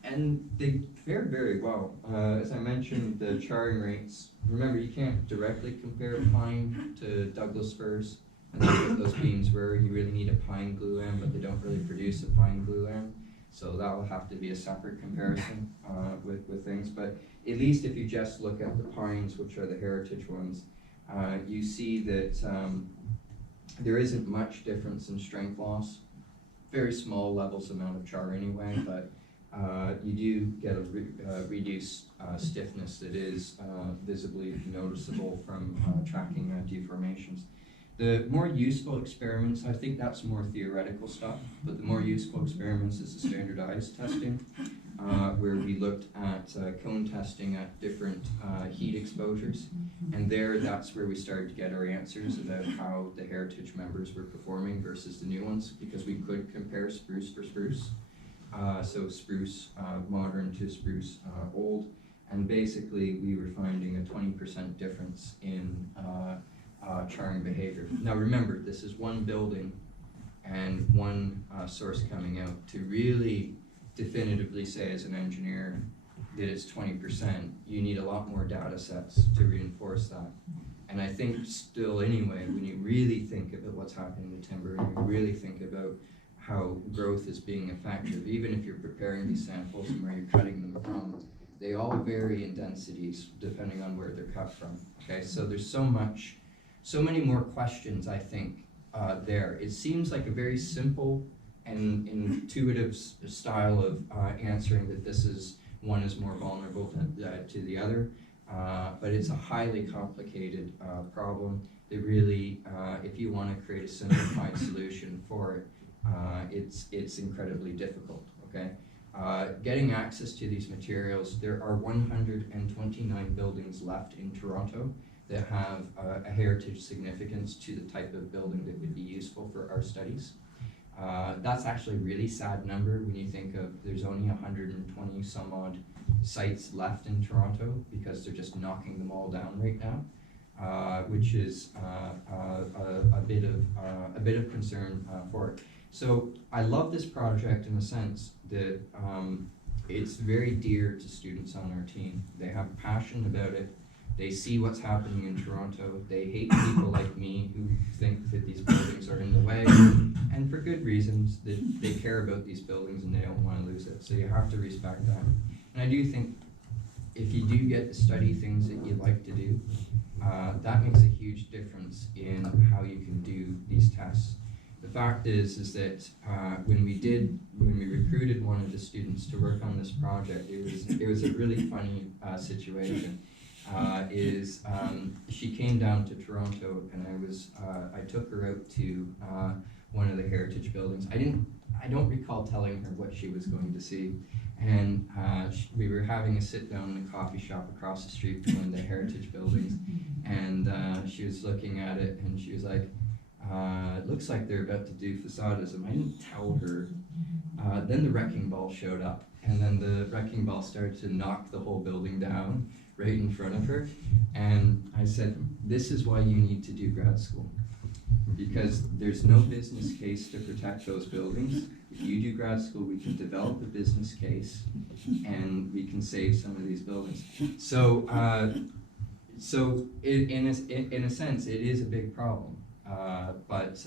And they fared very well. As I mentioned, the charring rates, remember you can't directly compare pine to Douglas firs, and that's what those beams were. You really need a pine glulam, but they don't really produce a pine glulam, so that will have to be a separate comparison with things. But at least if you just look at the pines, which are the heritage ones, you see that there isn't much difference in strength loss. Very small levels amount of char anyway, but you do get a reduced stiffness that is visibly noticeable from tracking deformations. The more useful experiments, I think that's more theoretical stuff, but the more useful experiments is the standardized testing, where we looked at cone testing at different heat exposures, and that's where we started to get our answers about how the heritage members were performing versus the new ones, because we could compare spruce for spruce. So spruce modern to spruce old, and basically we were finding a 20% difference in charring behavior. Now remember, this is one building and one source coming out. To really definitively say as an engineer that it's 20%, you need a lot more data sets to reinforce that. And I think still anyway, when you really think about what's happening in the timber, and you really think about how growth is being effective, even if you're preparing these samples and where you're cutting them from, they all vary in densities depending on where they're cut from. Okay, so there's so many more questions, I think, there. It seems like a very simple and intuitive style of answering that one is more vulnerable to the other, but it's a highly complicated problem that really, if you want to create a simplified solution for it, it's incredibly difficult, okay? Getting access to these materials, there are 129 buildings left in Toronto that have a heritage significance to the type of building that would be useful for our studies. That's actually a really sad number when you think of there's only 120 some odd sites left in Toronto because they're just knocking them all down right now, which is a bit of concern for it. So I love this project in the sense that it's very dear to students on our team. They have passion about it. They see what's happening in Toronto. They hate people like me who think that these buildings are in the way, and for good reasons. That they care about these buildings and they don't want to lose it. So you have to respect that. And I do think if you do get to study things that you like to do, that makes a huge difference in how you can do these tests. The fact is that when we recruited one of the students to work on this project, it was a really funny situation. She came down to Toronto, and I took her out to one of the heritage buildings. I don't recall telling her what she was going to see, and we were having a sit down in a coffee shop across the street from one of the heritage buildings, and she was looking at it, and she was like, it looks like they're about to do Facade Ism. I didn't tell her. Then the wrecking ball showed up, and then the wrecking ball started to knock the whole building down right in front of her. And I said, this is why you need to do grad school, because there's no business case to protect those buildings. If you do grad school, we can develop a business case and we can save some of these buildings. So, in a sense, it is a big problem. But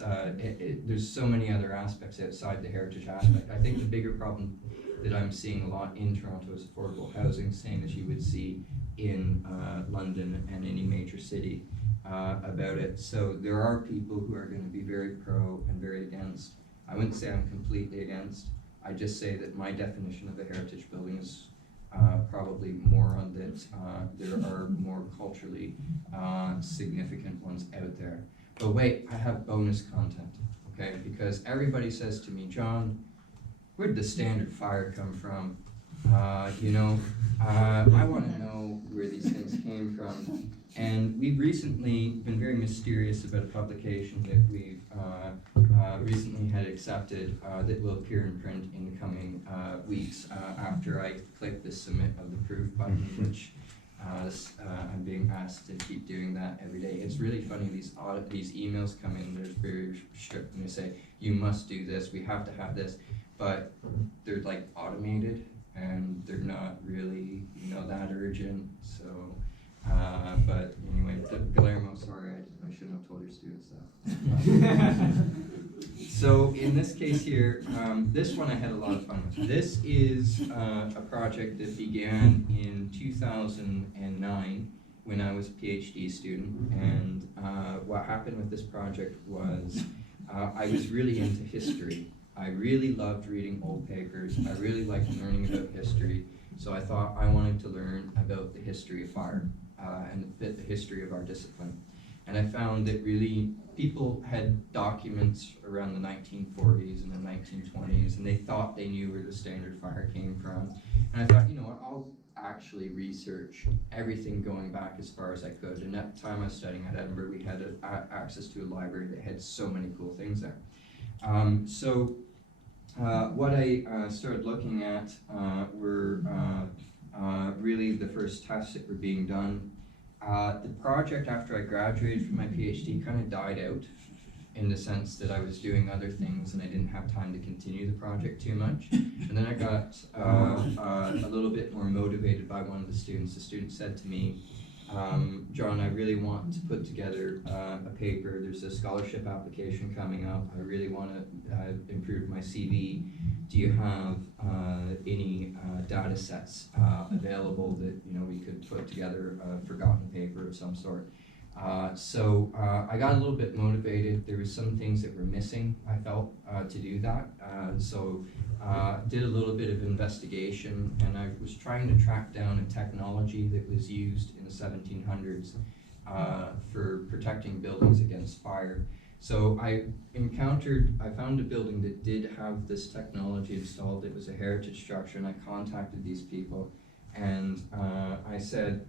there's so many other aspects outside the heritage aspect. I think the bigger problem that I'm seeing a lot in Toronto is affordable housing, same as you would see in London and any major city about it. So there are people who are going to be very pro and very against. I wouldn't say I'm completely against. I just say that my definition of a heritage building is probably more on that there are more culturally significant ones out there. But wait, I have bonus content, okay? Because everybody says to me, John, where'd the standard fire come from? I want to know where these things came from. And we've recently been very mysterious about a publication that we've recently had accepted that will appear in print in the coming weeks after I click the submit of the proof button, which I'm being asked to keep doing that every day. It's really funny, these emails come in, they're very strict, and they say, you must do this, we have to have this, but they're like automated, and they're not really, that urgent, so, but anyway, Guillermo, sorry, I shouldn't have told your students that. So in this case here, this one I had a lot of fun with. This is a project that began in 2009 when I was a PhD student, and what happened with this project was I was really into history. I really loved reading old papers. I really liked learning about history, so I thought I wanted to learn about the history of fire and the history of our discipline. And I found that really people had documents around the 1940s and the 1920s, and they thought they knew where the standard fire came from. And I thought, what, I'll actually research everything going back as far as I could. And at the time I was studying at Edinburgh, we had access to a library that had so many cool things there. What I started looking at were really the first tests that were being done. The project, after I graduated from my PhD, kind of died out in the sense that I was doing other things and I didn't have time to continue the project too much. And then I got a little bit more motivated by one of the students. The student said to me, John, I really want to put together a paper. There's a scholarship application coming up. I really want to improve my CV. Do you have any data sets available that we could put together a forgotten paper of some sort? So I got a little bit motivated. There were some things that were missing, I felt, to do that. So did a little bit of investigation, and I was trying to track down a technology that was used in the 1700s for protecting buildings against fire. So I found a building that did have this technology installed. It was a heritage structure, and I contacted these people, and I said,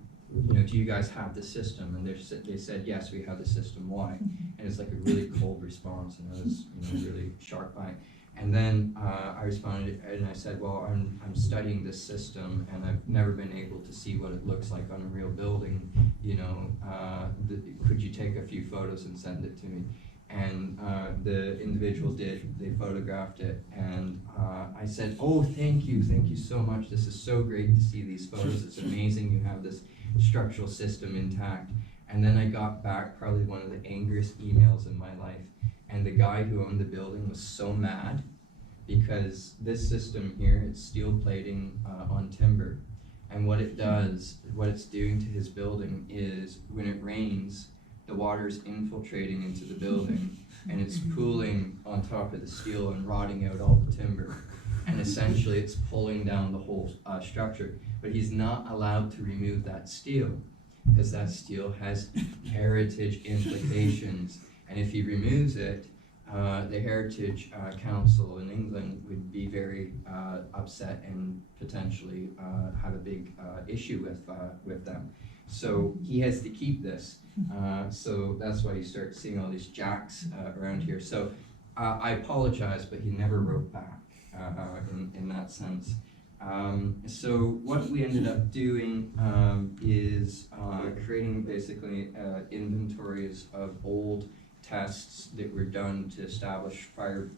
do you guys have the system? And they said, yes, we have the system. Why? And it's like a really cold response, and I was really shocked by it. And then I responded, and I said, well, I'm studying this system, and I've never been able to see what it looks like on a real building. Could you take a few photos and send it to me? And the individual did. They photographed it, and I said, oh, thank you so much. This is so great to see these photos. It's amazing you have this structural system intact. And then I got back probably one of the angriest emails in my life. And the guy who owned the building was so mad because this system here, it's steel plating on timber. And what it's doing to his building is when it rains, the water's infiltrating into the building and it's pooling on top of the steel and rotting out all the timber. And essentially it's pulling down the whole structure. But he's not allowed to remove that steel because that steel has heritage implications. And if he removes it, the Heritage Council in England would be very upset and potentially have a big issue with them. So he has to keep this. So that's why you start seeing all these jacks around here. So I apologize, but he never wrote back in that sense. So what we ended up doing is creating basically inventories of old tests that were done to establish fire,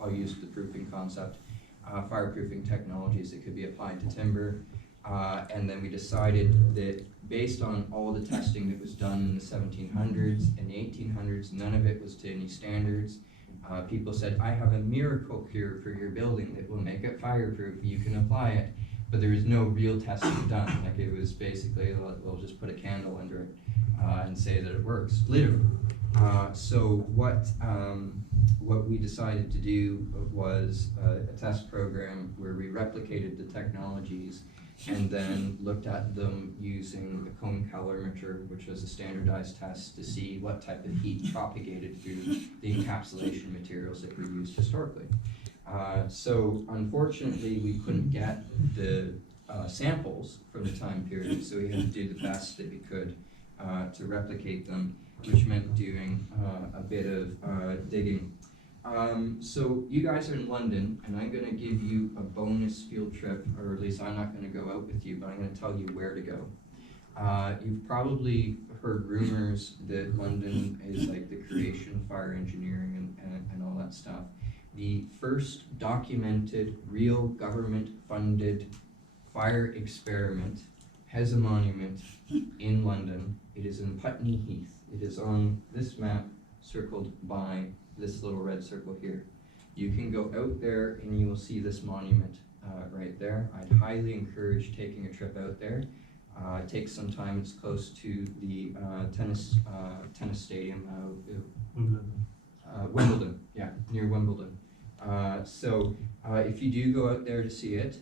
I'll use the proofing concept, fireproofing technologies that could be applied to timber. And then we decided that based on all the testing that was done in the 1700s and the 1800s, none of it was to any standards. People said, I have a miracle cure for your building that will make it fireproof, you can apply it. But there was no real testing done. Like, it was basically, we'll just put a candle under it and say that it works, literally. So what we decided to do was a test program where we replicated the technologies and then looked at them using the cone calorimeter, which was a standardized test to see what type of heat propagated through the encapsulation materials that were used historically. So unfortunately, we couldn't get the samples from the time period, so we had to do the best that we could to replicate them, which meant doing a bit of digging. So you guys are in London, and I'm going to give you a bonus field trip, or at least I'm not going to go out with you, but I'm going to tell you where to go. You've probably heard rumors that London is like the creation of fire engineering and all that stuff. The first documented, real government-funded fire experiment has a monument in London. It is in Putney Heath. It is on this map, circled by this little red circle here. You can go out there and you will see this monument right there. I'd highly encourage taking a trip out there. It takes some time. It's close to the tennis stadium, Wimbledon, yeah, near Wimbledon. So if you do go out there to see it,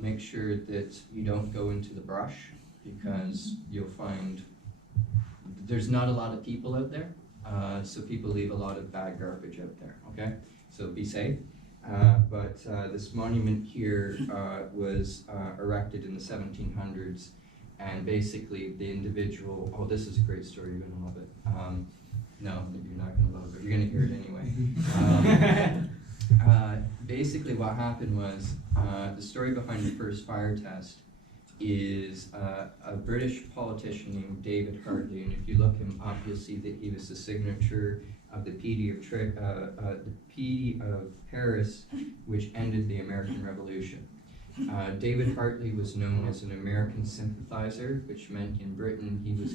make sure that you don't go into the brush, because you'll find there's not a lot of people out there. So people leave a lot of bad garbage out there, okay? So be safe. But this monument here was erected in the 1700s, and basically the individual, oh, this is a great story, you're gonna love it. No, you're not gonna love it, you're gonna hear it anyway. Basically what happened was, the story behind the first fire test is a British politician named David Hartley, and if you look him up, you'll see that he was the signature of the Treaty of Paris, which ended the American Revolution. David Hartley was known as an American sympathizer, which meant in Britain he was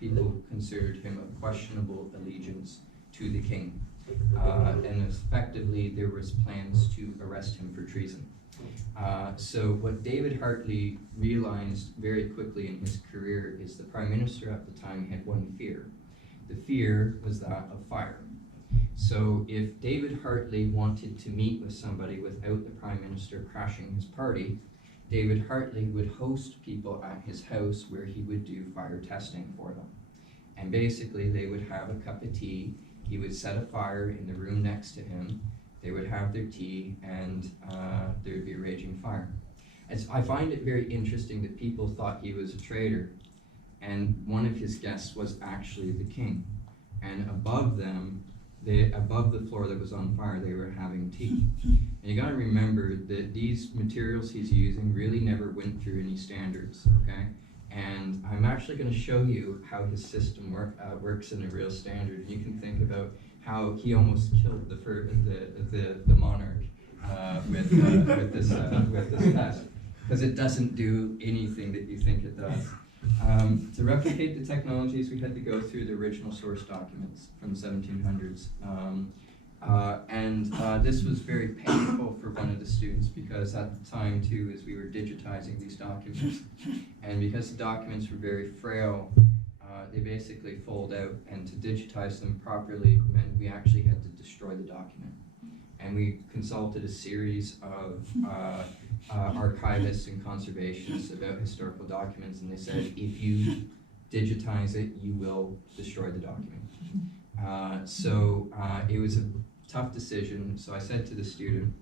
people considered him of questionable allegiance to the king. And effectively there was plans to arrest him for treason. So what David Hartley realized very quickly in his career is the Prime Minister at the time had one fear. The fear was that of fire. So if David Hartley wanted to meet with somebody without the Prime Minister crashing his party, David Hartley would host people at his house where he would do fire testing for them. And basically they would have a cup of tea, he would set a fire in the room next to him, they would have their tea, and there would be a raging fire. I find it very interesting that people thought he was a traitor, and one of his guests was actually the king. And above them, above the floor that was on fire, they were having tea. And you gotta remember that these materials he's using really never went through any standards, okay? And I'm actually gonna show you how his system works in a real standard. And you can think about how he almost killed the monarch with this test, because it doesn't do anything that you think it does. To replicate the technologies, we had to go through the original source documents from the 1700s. This was very painful for one of the students, because at the time too, as we were digitizing these documents, and because the documents were very frail, they basically fold out, and to digitize them properly meant we actually had to destroy the document. And we consulted a series of archivists and conservationists about historical documents, and they said, if you digitize it, you will destroy the document. It was a tough decision, so I said to the student,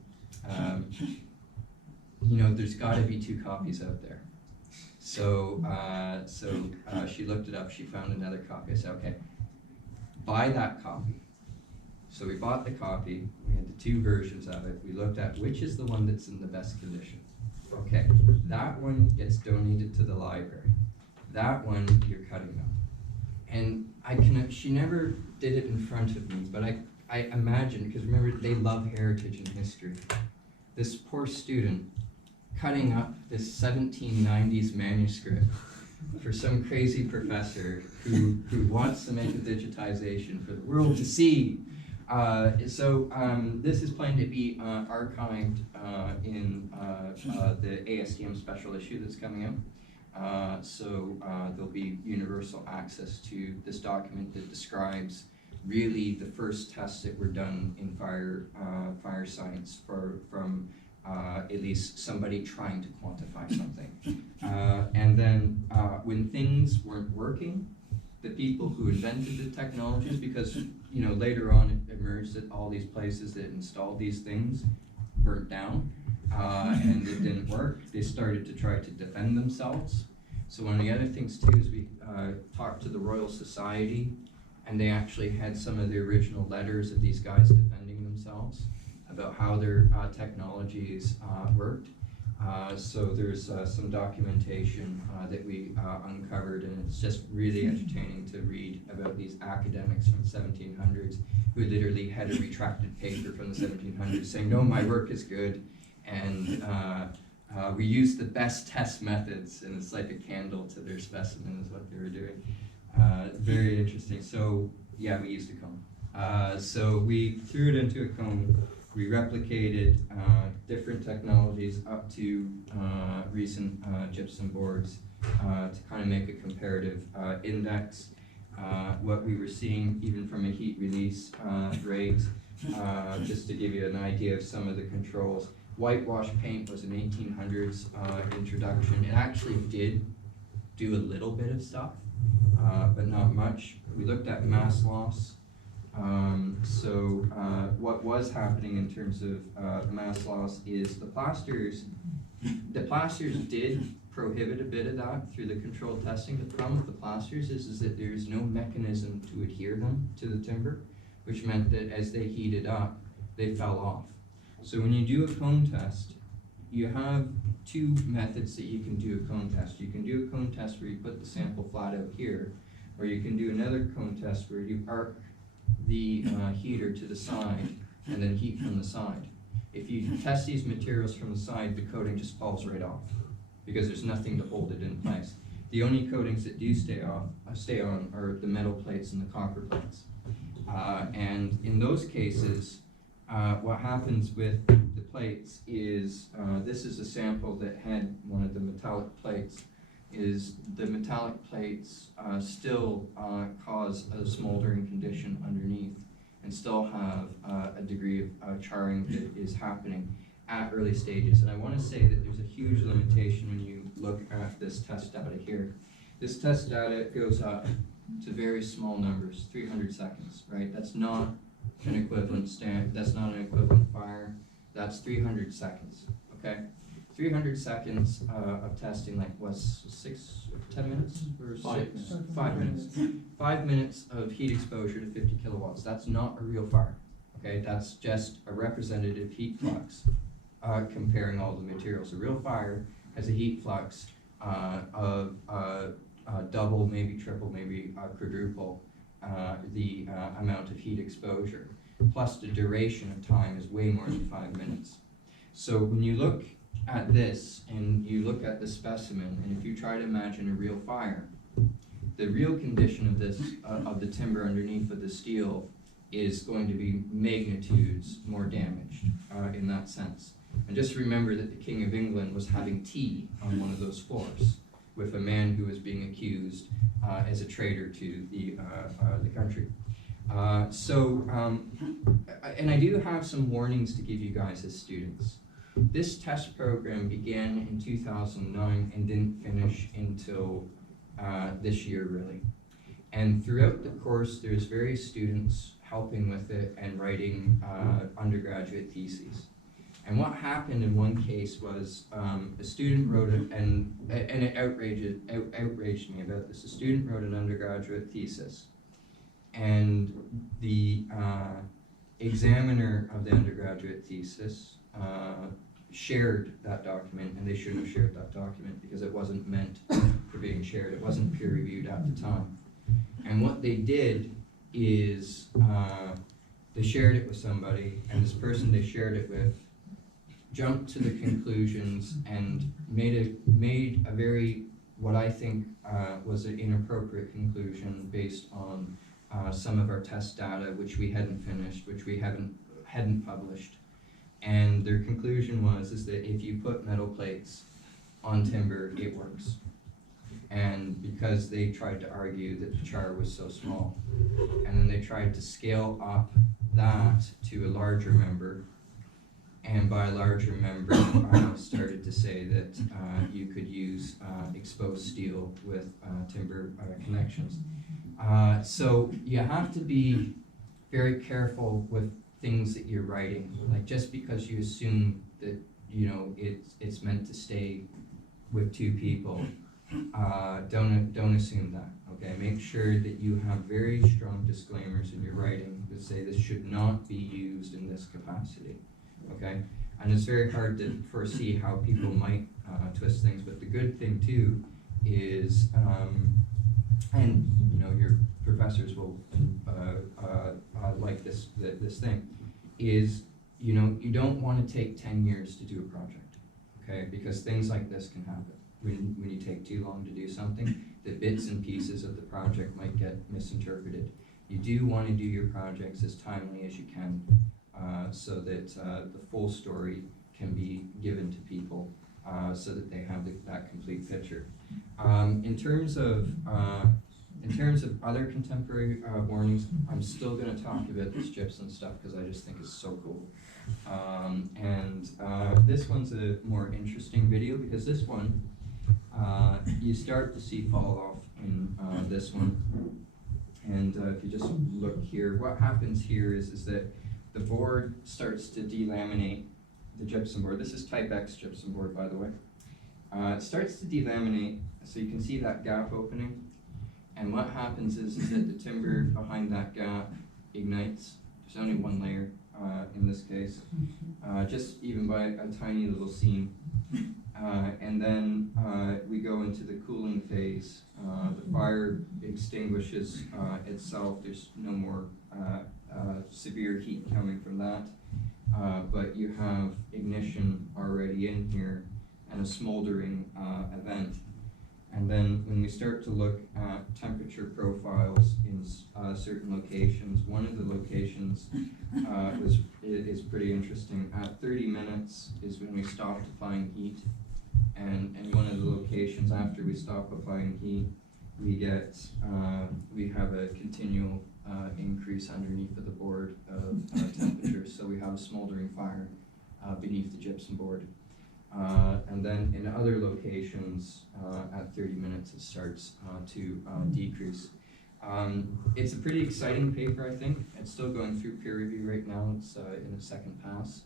there's gotta be 2 copies out there. So she looked it up, she found another copy. I said, okay, buy that copy, So we bought the copy, we had the 2 versions of it, we looked at which is the one that's in the best condition. Okay, that one gets donated to the library. That one you're cutting up. And she never did it in front of me, but I imagine, because remember, they love heritage and history. This poor student cutting up this 1790s manuscript for some crazy professor who wants to make a digitization for the world to see. This is planned to be archived in the ASTM special issue that's coming out. There'll be universal access to this document that describes really the first tests that were done in fire science from at least somebody trying to quantify something. And then when things weren't working, the people who invented the technologies, because later on it emerged that all these places that installed these things burnt down and it didn't work, they started to try to defend themselves. So one of the other things too is we talked to the Royal Society, and they actually had some of the original letters of these guys defending themselves about how their technologies worked. So there's some documentation that we uncovered, and it's just really entertaining to read about these academics from the 1700s who literally had a retracted paper from the 1700s saying, no, my work is good, and we use the best test methods, and it's like a candle to their specimen is what they were doing. Very interesting. So yeah, we used a cone. So we threw it into a cone. We replicated different technologies up to recent gypsum boards to kind of make a comparative index. What we were seeing even from a heat release rate, just to give you an idea of some of the controls. Whitewash paint was an 1800s introduction. It actually did do a little bit of stuff, but not much. We looked at mass loss. What was happening in terms of mass loss is the plasters did prohibit a bit of that through the controlled testing. The problem with the plasters is that there's no mechanism to adhere them to the timber, which meant that as they heated up, they fell off. So when you do a cone test, you have 2 methods that you can do a cone test. You can do a cone test where you put the sample flat out here, or you can do another cone test where you arc the heater to the side and then heat from the side. If you test these materials from the side, the coating just falls right off because there's nothing to hold it in place. The only coatings that do stay on are the metal plates and the copper plates. And in those cases, what happens with the plates is, this is a sample that had one of the metallic plates, is the metallic plates still cause a smoldering condition underneath and still have a degree of charring that is happening at early stages. And I want to say that there's a huge limitation when you look at this test data here. This test data goes up to very small numbers, 300 seconds, right? That's not an equivalent that's not an equivalent fire. That's 300 seconds, okay? 300 seconds of testing, like was 10 minutes? Or 5 minutes. 5 minutes of heat exposure to 50 kilowatts. That's not a real fire, okay? That's just a representative heat flux comparing all the materials. A real fire has a heat flux of double, maybe triple, maybe quadruple the amount of heat exposure. Plus the duration of time is way more than 5 minutes. So when you look at this and you look at the specimen, and if you try to imagine a real fire, the real condition of this of the timber underneath of the steel is going to be magnitudes more damaged in that sense. And just remember that the King of England was having tea on one of those floors with a man who was being accused as a traitor to the country. And I do have some warnings to give you guys as students. This test program began in 2009 and didn't finish until this year, really. And throughout the course, there's various students helping with it and writing undergraduate theses. And what happened in one case was a student wrote it, and it outraged me about this. A student wrote an undergraduate thesis, and examiner of the undergraduate thesis shared that document, and they shouldn't have shared that document because it wasn't meant for being shared. It wasn't peer reviewed at the time. And what they did is they shared it with somebody, and this person they shared it with jumped to the conclusions and made a very, what I think was an inappropriate conclusion based on some of our test data, which we hadn't finished, which we hadn't published. And their conclusion is that if you put metal plates on timber, it works. And because they tried to argue that the char was so small, and then they tried to scale up that to a larger member, and by a larger member, started to say that you could use exposed steel with timber connections. So you have to be very careful with things that you're writing. Like, just because you assume that it's meant to stay with two people, don't assume that. Okay, make sure that you have very strong disclaimers in your writing that say this should not be used in this capacity. Okay, and it's very hard to foresee how people might twist things. But the good thing too is, and your professors will like this thing, is you don't want to take 10 years to do a project. Okay, because things like this can happen when you take too long to do something. The bits and pieces of the project might get misinterpreted. You do want to do your projects as timely as you can, so that the full story can be given to people, so that they have that complete picture. In terms of other contemporary warnings, I'm still going to talk about this gypsum stuff because I just think it's so cool. This one's a more interesting video because this one, you start to see fall off in this one. And if you just look here, what happens here is that the board starts to delaminate the gypsum board. This is type X gypsum board, by the way. It starts to delaminate, so you can see that gap opening. And what happens is that the timber behind that gap ignites. There's only one layer in this case, just even by a tiny little seam. And then we go into the cooling phase. The fire extinguishes itself. There's no more severe heat coming from that. But you have ignition already in here and a smoldering event. And then when we start to look at temperature profiles in certain locations, one of the locations is pretty interesting. At 30 minutes is when we stop applying heat. And one of the locations after we stop applying heat, we have a continual increase underneath of the board of temperature. So we have a smoldering fire beneath the gypsum board. And then in other locations, at 30 minutes, it starts to decrease. It's a pretty exciting paper, I think. It's still going through peer review right now. It's in its second pass.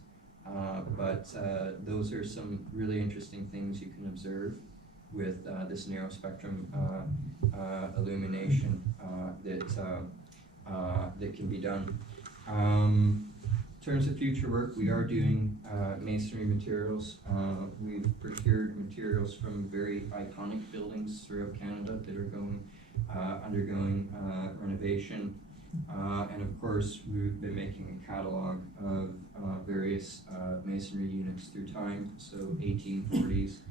But those are some really interesting things you can observe with this narrow spectrum illumination that can be done. In terms of future work, we are doing masonry materials. We've procured materials from very iconic buildings throughout Canada that are undergoing renovation. And of course, we've been making a catalog of various masonry units through time, so 1840s,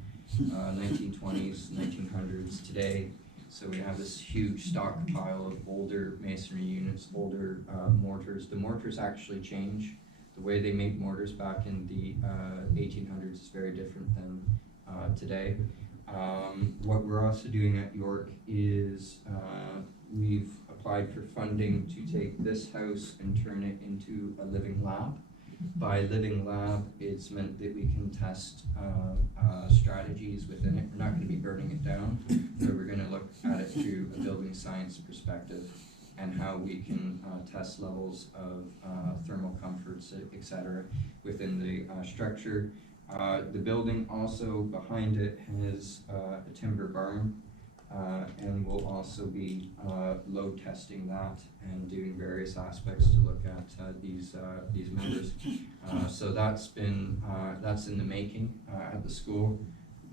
1920s, 1900s, today. So we have this huge stockpile of older masonry units, older mortars. The mortars actually change. The way they make mortars back in the 1800s is very different than today. What we're also doing at York is we've applied for funding to take this house and turn it into a living lab. By living lab, it's meant that we can test strategies within it. We're not going to be burning it down, but we're going to look at it through a building science perspective and how we can test levels of thermal comforts, etc., within the structure. The building also behind it has a timber barn and we'll also be load testing that and doing various aspects to look at these members. So that's in the making at the school.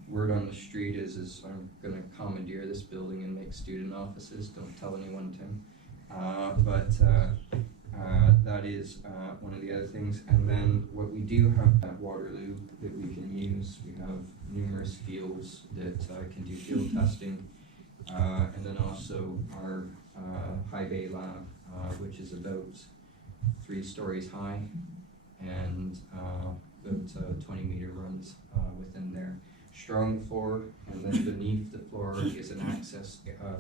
Word on the street is I'm going to commandeer this building and make student offices. Don't tell anyone, Tim. But that is one of the other things. And then what we do have at Waterloo that we can use, we have numerous fields that can do field testing. And then also our high bay lab, which is about 3 stories high and about 20-meter runs within there. Strong floor, and then beneath the floor is an access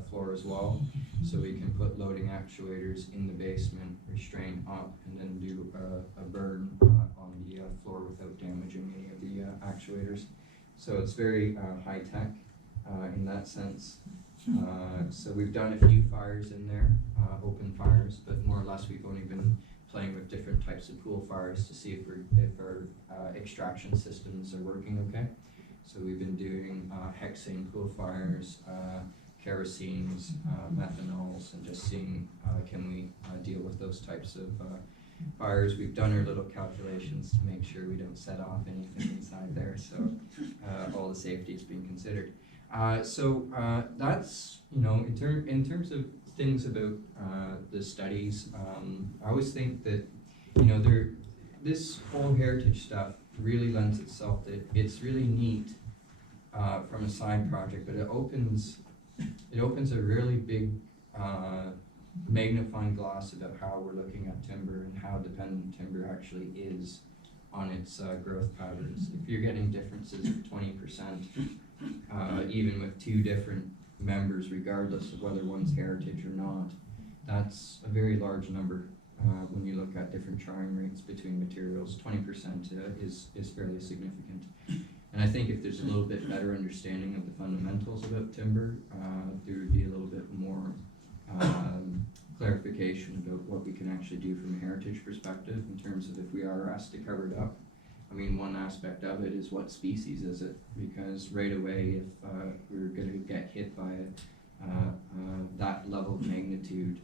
floor as well, so we can put loading actuators in the basement, restrain up, and then do a burn on the floor without damaging any of the actuators. So it's very high tech in that sense. So we've done a few fires in there, open fires, but more or less we've only been playing with different types of pool fires to see if our extraction systems are working okay. So we've been doing hexane pool fires, kerosenes, methanols, and just seeing can we deal with those types of fires. We've done our little calculations to make sure we don't set off anything inside there, so all the safety is being considered. So that's, you know, in terms of things about the studies, I always think that, you know, this whole heritage stuff really lends itself that it's really neat from a side project, but it opens a really big magnifying glass about how we're looking at timber and how dependent timber actually is on its growth patterns. If you're getting differences of 20%, even with 2 different members, regardless of whether one's heritage or not, that's a very large number. When you look at different charring rates between materials, 20% is fairly significant. And I think if there's a little bit better understanding of the fundamentals about timber, there would be a little bit more clarification about what we can actually do from a heritage perspective in terms of if we are asked to cover it up. I mean, one aspect of it is what species is it? Because right away, if we're going to get hit by that level of magnitude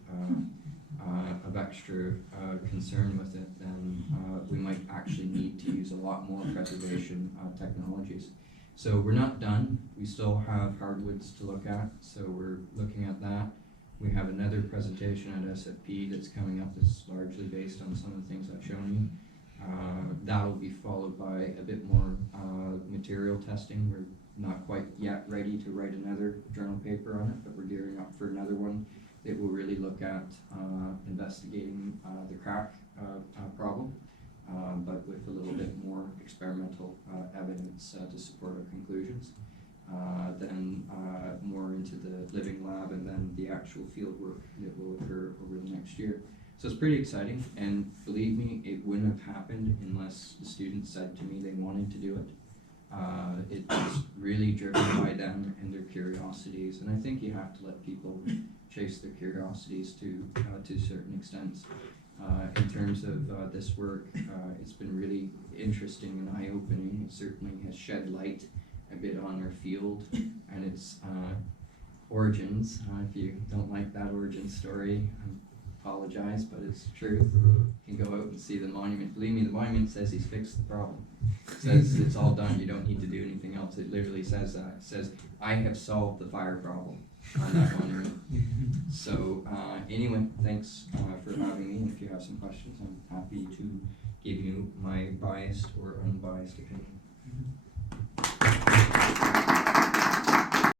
of extra concern with it, then we might actually need to use a lot more preservation technologies. So we're not done. We still have hardwoods to look at, so we're looking at that. We have another presentation at SFP that's coming up that's largely based on some of the things I've shown you. That'll be followed by a bit more material testing. We're not quite yet ready to write another journal paper on it, but we're gearing up for another one that will really look at investigating the crack problem, but with a little bit more experimental evidence to support our conclusions. Then more into the living lab, and then the actual field work that will occur over the next year. So it's pretty exciting, and believe me, it wouldn't have happened unless the students said to me they wanted to do it. It's really driven by them and their curiosities, and I think you have to let people chase their curiosities to a certain extent. In terms of this work, it's been really interesting and eye-opening. It certainly has shed light a bit on our field and its origins. If you don't like that origin story, I apologize, but it's truth. You can go out and see the monument. Believe me, the monument says he's fixed the problem. It says it's all done, you don't need to do anything else. It literally says that. It says, I have solved the fire problem on that monument. So anyway, thanks for having me. If you have some questions, I'm happy to give you my biased or unbiased opinion.